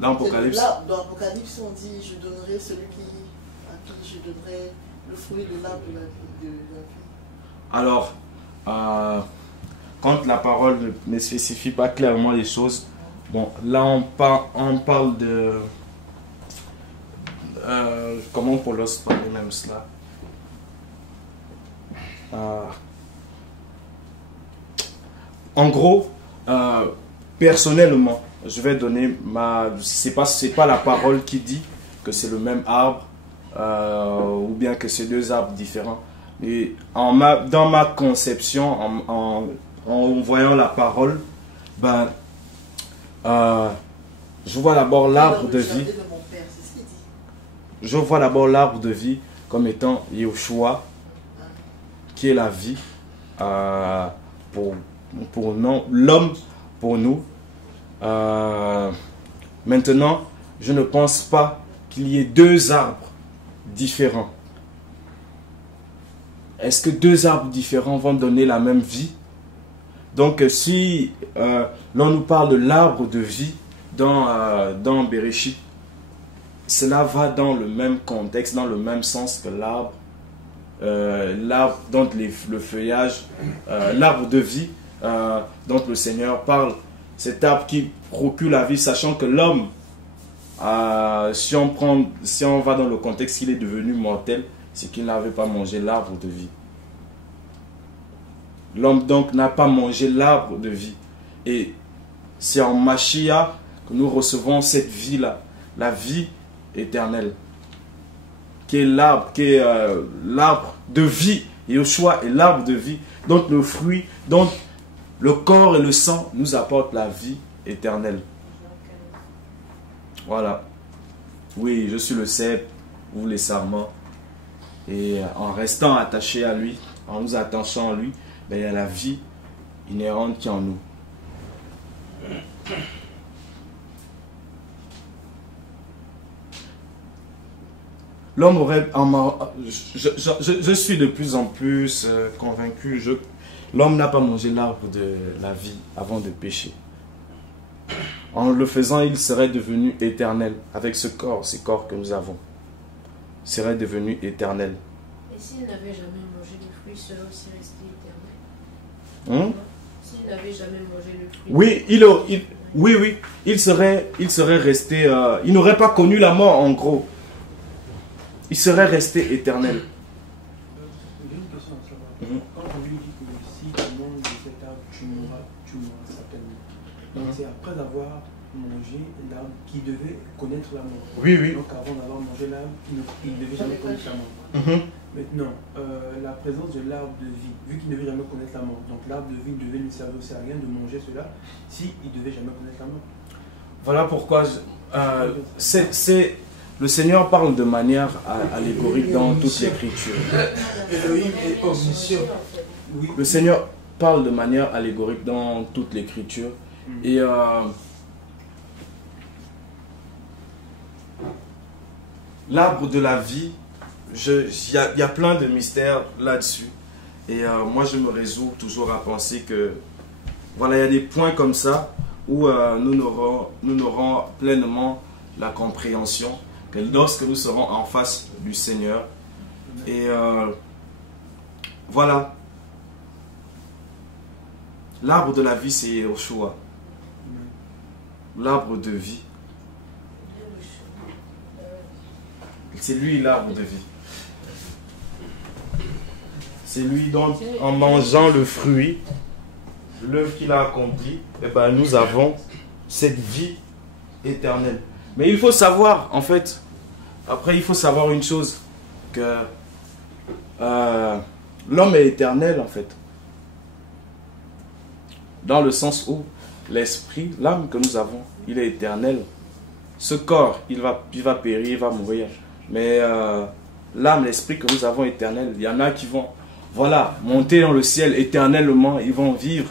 Dans l'Apocalypse. Dans l'Apocalypse, on dit je donnerai celui à qui je donnerai le fruit de l'arbre de la vie. Alors, quand la parole ne spécifie pas clairement les choses, bon, là on parle de... comment on peut parler même cela? En gros, personnellement, je vais donner ma... C'est pas la parole qui dit que c'est le même arbre ou bien que c'est deux arbres différents. Et dans ma conception, en voyant la parole, ben, je vois d'abord l'arbre de vie. Je vois d'abord l'arbre de vie comme étant Yeshua, qui est la vie pour l'homme, pour nous. Maintenant, je ne pense pas qu'il y ait deux arbres différents. Est-ce que deux arbres différents vont donner la même vie? Donc, si l'on nous parle de l'arbre de vie dans Bereshit, cela va dans le même contexte, dans le même sens que l'arbre. Dont le feuillage, l'arbre de vie dont le Seigneur parle, cet arbre qui procure la vie, sachant que l'homme, si on va dans le contexte qu'il est devenu mortel, c'est qu'il n'avait pas mangé l'arbre de vie. L'homme donc n'a pas mangé l'arbre de vie. Et c'est en Mashiach que nous recevons cette vie-là, la vie éternelle, qui est l'arbre de vie. Yeshua est l'arbre de vie, dont le fruit, dont le corps et le sang nous apportent la vie éternelle. Voilà. Oui, je suis le cep, vous les sarments. Et en restant attaché à lui, en nous attachant à lui, ben, il y a la vie inhérente qui est en nous. L'homme aurait... Je suis de plus en plus convaincu. L'homme n'a pas mangé l'arbre de la vie avant de pécher. En le faisant, il serait devenu éternel. Avec ce corps, ces corps que nous avons. Il serait devenu éternel. Et s'il n'avait jamais mangé le fruit, cela aussi restait éternel. S'il n'avait jamais mangé le fruit... Oui, il serait resté... il n'aurait pas connu la mort, en gros. Il serait resté éternel. J'ai une question à savoir. Quand on lui dit que si tu manges de cet arbre, tu mourras certainement. Donc c'est après avoir mangé l'arbre qui devait connaître la mort. Oui. Donc avant d'avoir mangé l'arbre, il ne devait jamais connaître la mort. Maintenant, la présence de l'arbre de vie, vu qu'il ne devait jamais connaître la mort, donc l'arbre de vie devait ne servir aussi à rien de manger cela s'il ne devait jamais connaître la mort. Voilà pourquoi le Seigneur parle de manière allégorique dans toute l'écriture. Le Seigneur parle de manière allégorique dans toute l'écriture. Et l'arbre de la vie, il y a plein de mystères là-dessus. Et moi, je me résous toujours à penser que, voilà, il y a des points comme ça où nous n'aurons pleinement la compréhension que lorsque nous serons en face du Seigneur. Et voilà. L'arbre de la vie, c'est Yeshua. L'arbre de vie. C'est lui l'arbre de vie. C'est lui dont, en mangeant le fruit, l'œuvre qu'il a accomplie, eh ben, nous avons cette vie éternelle. Mais il faut savoir, en fait, après il faut savoir une chose, que L'homme est éternel en fait. Dans le sens où l'esprit, l'âme que nous avons, il est éternel. Ce corps, il va périr, il va mourir. Mais l'âme, l'esprit que nous avons éternel, il y en a qui vont, voilà, monter dans le ciel éternellement, ils vont vivre.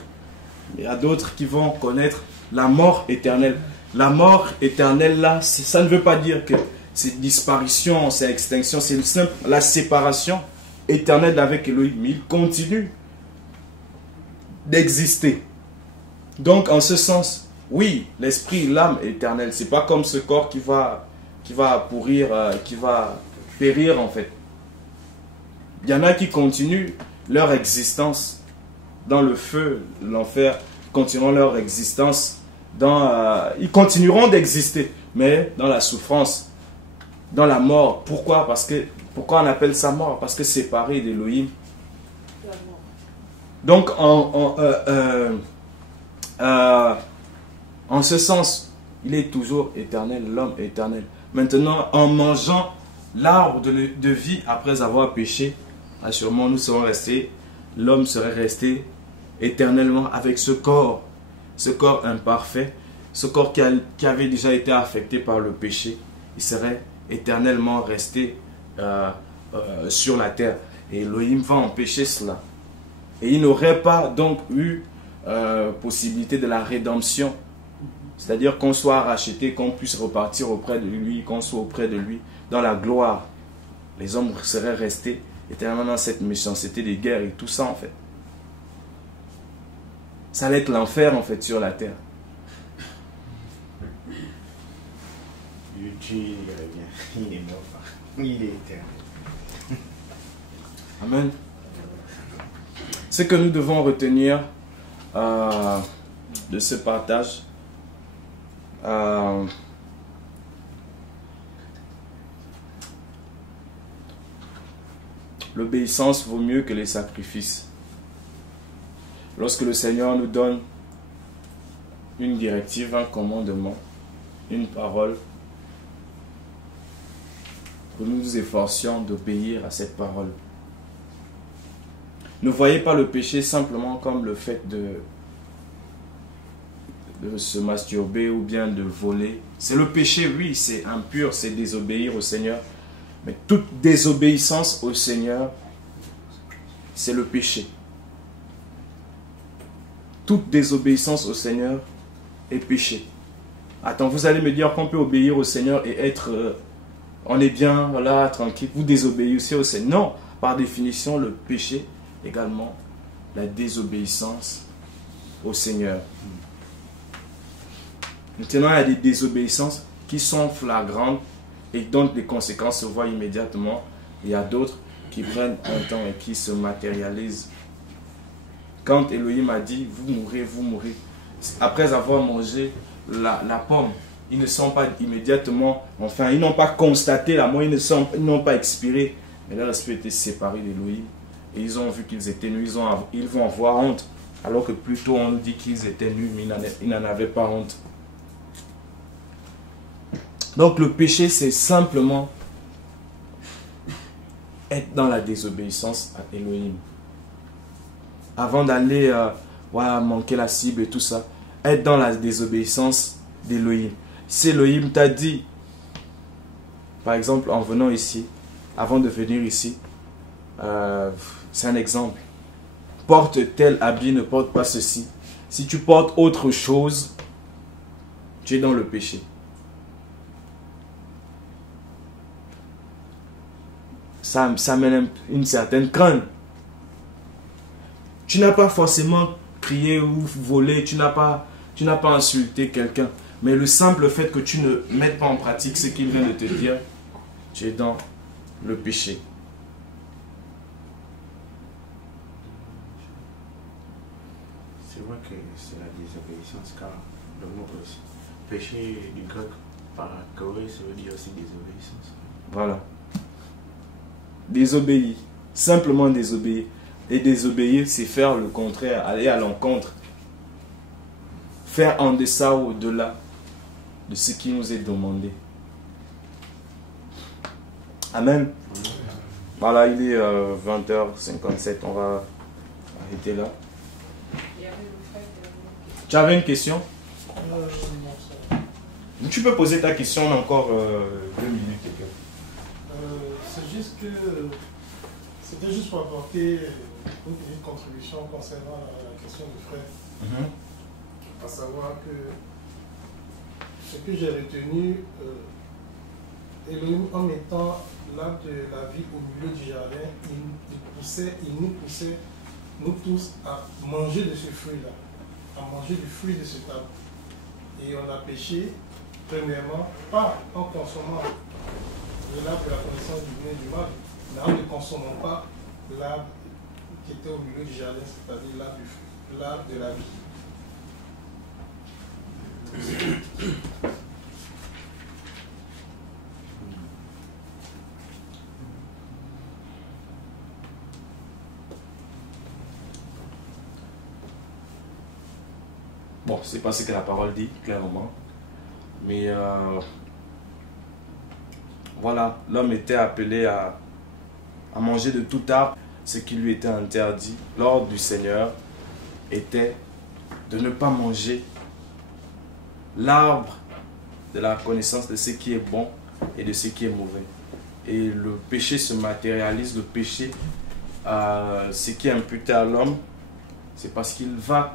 Il y a d'autres qui vont connaître la mort éternelle. La mort éternelle, là, ça ne veut pas dire que c'est disparition, c'est extinction, c'est simple la séparation éternelle avec Elohim. Mais il continue d'exister. Donc, en ce sens, oui, l'esprit, l'âme est éternelle. C'est pas comme ce corps qui va pourrir, qui va périr, en fait. Il y en a qui continuent leur existence dans le feu, l'enfer, continueront leur existence ils continueront d'exister, mais dans la souffrance, dans la mort. Pourquoi? Pourquoi on appelle ça mort? Parce que séparé d'Elohim. Donc, en ce sens, il est toujours éternel, l'homme est éternel. Maintenant, en mangeant l'arbre de vie après avoir péché, assurément nous serons restés, l'homme serait resté éternellement avec ce corps imparfait, ce corps qui avait déjà été affecté par le péché. Il serait éternellement resté sur la terre. Et Elohim va empêcher cela. Et il n'aurait pas donc eu possibilité de la rédemption. C'est-à-dire qu'on soit racheté, qu'on puisse repartir auprès de lui, qu'on soit auprès de lui dans la gloire. Les hommes seraient restés éternellement dans cette méchanceté des guerres et tout ça en fait. Ça allait être l'enfer en fait sur la terre. Dieu revient. Il est mort. Il est éternel. Amen. Ce que nous devons retenir de ce partage, l'obéissance vaut mieux que les sacrifices. Lorsque le Seigneur nous donne une directive, un commandement, une parole, que nous nous efforcions d'obéir à cette parole. Ne voyez pas le péché simplement comme le fait de se masturber ou bien de voler. C'est le péché, oui, c'est impur, c'est désobéir au Seigneur. Mais toute désobéissance au Seigneur, c'est le péché. Toute désobéissance au Seigneur est péché. Attends, vous allez me dire qu'on peut obéir au Seigneur et être... on est bien, voilà, tranquille. Vous désobéissez au Seigneur. Non, par définition, le péché, également, la désobéissance au Seigneur. Maintenant, il y a des désobéissances qui sont flagrantes et dont les conséquences se voient immédiatement. Il y a d'autres qui prennent un temps et qui se matérialisent. Quand Elohim a dit, vous mourrez, après avoir mangé la pomme, ils ne sont pas immédiatement, enfin, ils n'ont pas constaté la mort, ils n'ont pas expiré, mais leur esprit était séparé d'Elohim. Et ils ont vu qu'ils étaient nus, ils vont avoir honte. Alors que plutôt on nous dit qu'ils étaient nus, mais ils n'en avaient pas honte. Donc le péché, c'est simplement être dans la désobéissance à Elohim. Avant d'aller manquer la cible et tout ça, être dans la désobéissance d'Elohim. Si Elohim t'a dit, par exemple en venant ici, avant de venir ici, c'est un exemple, porte tel habit, ne porte pas ceci. Si tu portes autre chose, tu es dans le péché. Ça mène une certaine crainte. Tu n'as pas forcément crié ou volé, tu n'as pas insulté quelqu'un. Mais le simple fait que tu ne mettes pas en pratique ce qu'il vient de te dire, tu es dans le péché. C'est vrai que c'est la désobéissance, car le mot péché du grec parakoré, ça veut dire aussi désobéissance. Voilà. Désobéir. Simplement désobéir. Et désobéir, c'est faire le contraire, aller à l'encontre. Faire en deçà ou au-delà de ce qui nous est demandé. Amen. Voilà, il est 20h57. On va arrêter là. Tu avais une question? Non, ça va. Tu peux poser ta question, on a encore 2 minutes. C'est juste que c'était juste pour apporter une petite contribution concernant la question du frère. À savoir que ce que j'ai retenu, Elohim, en mettant l'arbre de la vie au milieu du jardin, il nous poussait, nous tous, à manger de ce fruit-là, à manger du fruit de cet arbre. Et on a péché, premièrement, pas en consommant l'arbre de la connaissance du bien et du mal, mais en ne consommant pas l'arbre qui était au milieu du jardin, c'est-à-dire l'arbre de la vie. Bon, c'est pas ce que la parole dit, clairement. Mais voilà, l'homme était appelé à manger de tout arbre. Ce qui lui était interdit, l'ordre du Seigneur était de ne pas manger l'arbre de la connaissance de ce qui est bon et de ce qui est mauvais. Et le péché se matérialise, le péché, ce qui est imputé à l'homme, c'est parce qu'il va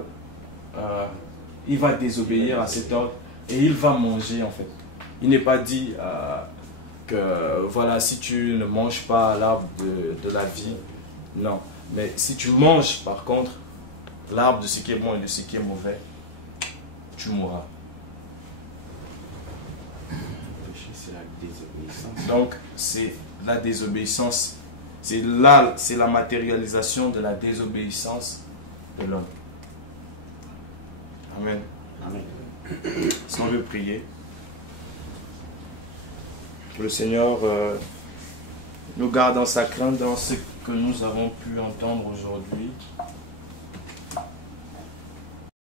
désobéir à cet ordre et il va manger en fait. Il n'est pas dit que voilà, si tu ne manges pas l'arbre de la vie, non. Mais si tu manges par contre l'arbre de ce qui est bon et de ce qui est mauvais, tu mourras. C'est la désobéissance. Donc c'est la désobéissance, c'est la matérialisation de la désobéissance de l'homme. Amen. Amen. Si on veut prier, que le Seigneur nous garde dans sa crainte dans ce que nous avons pu entendre aujourd'hui.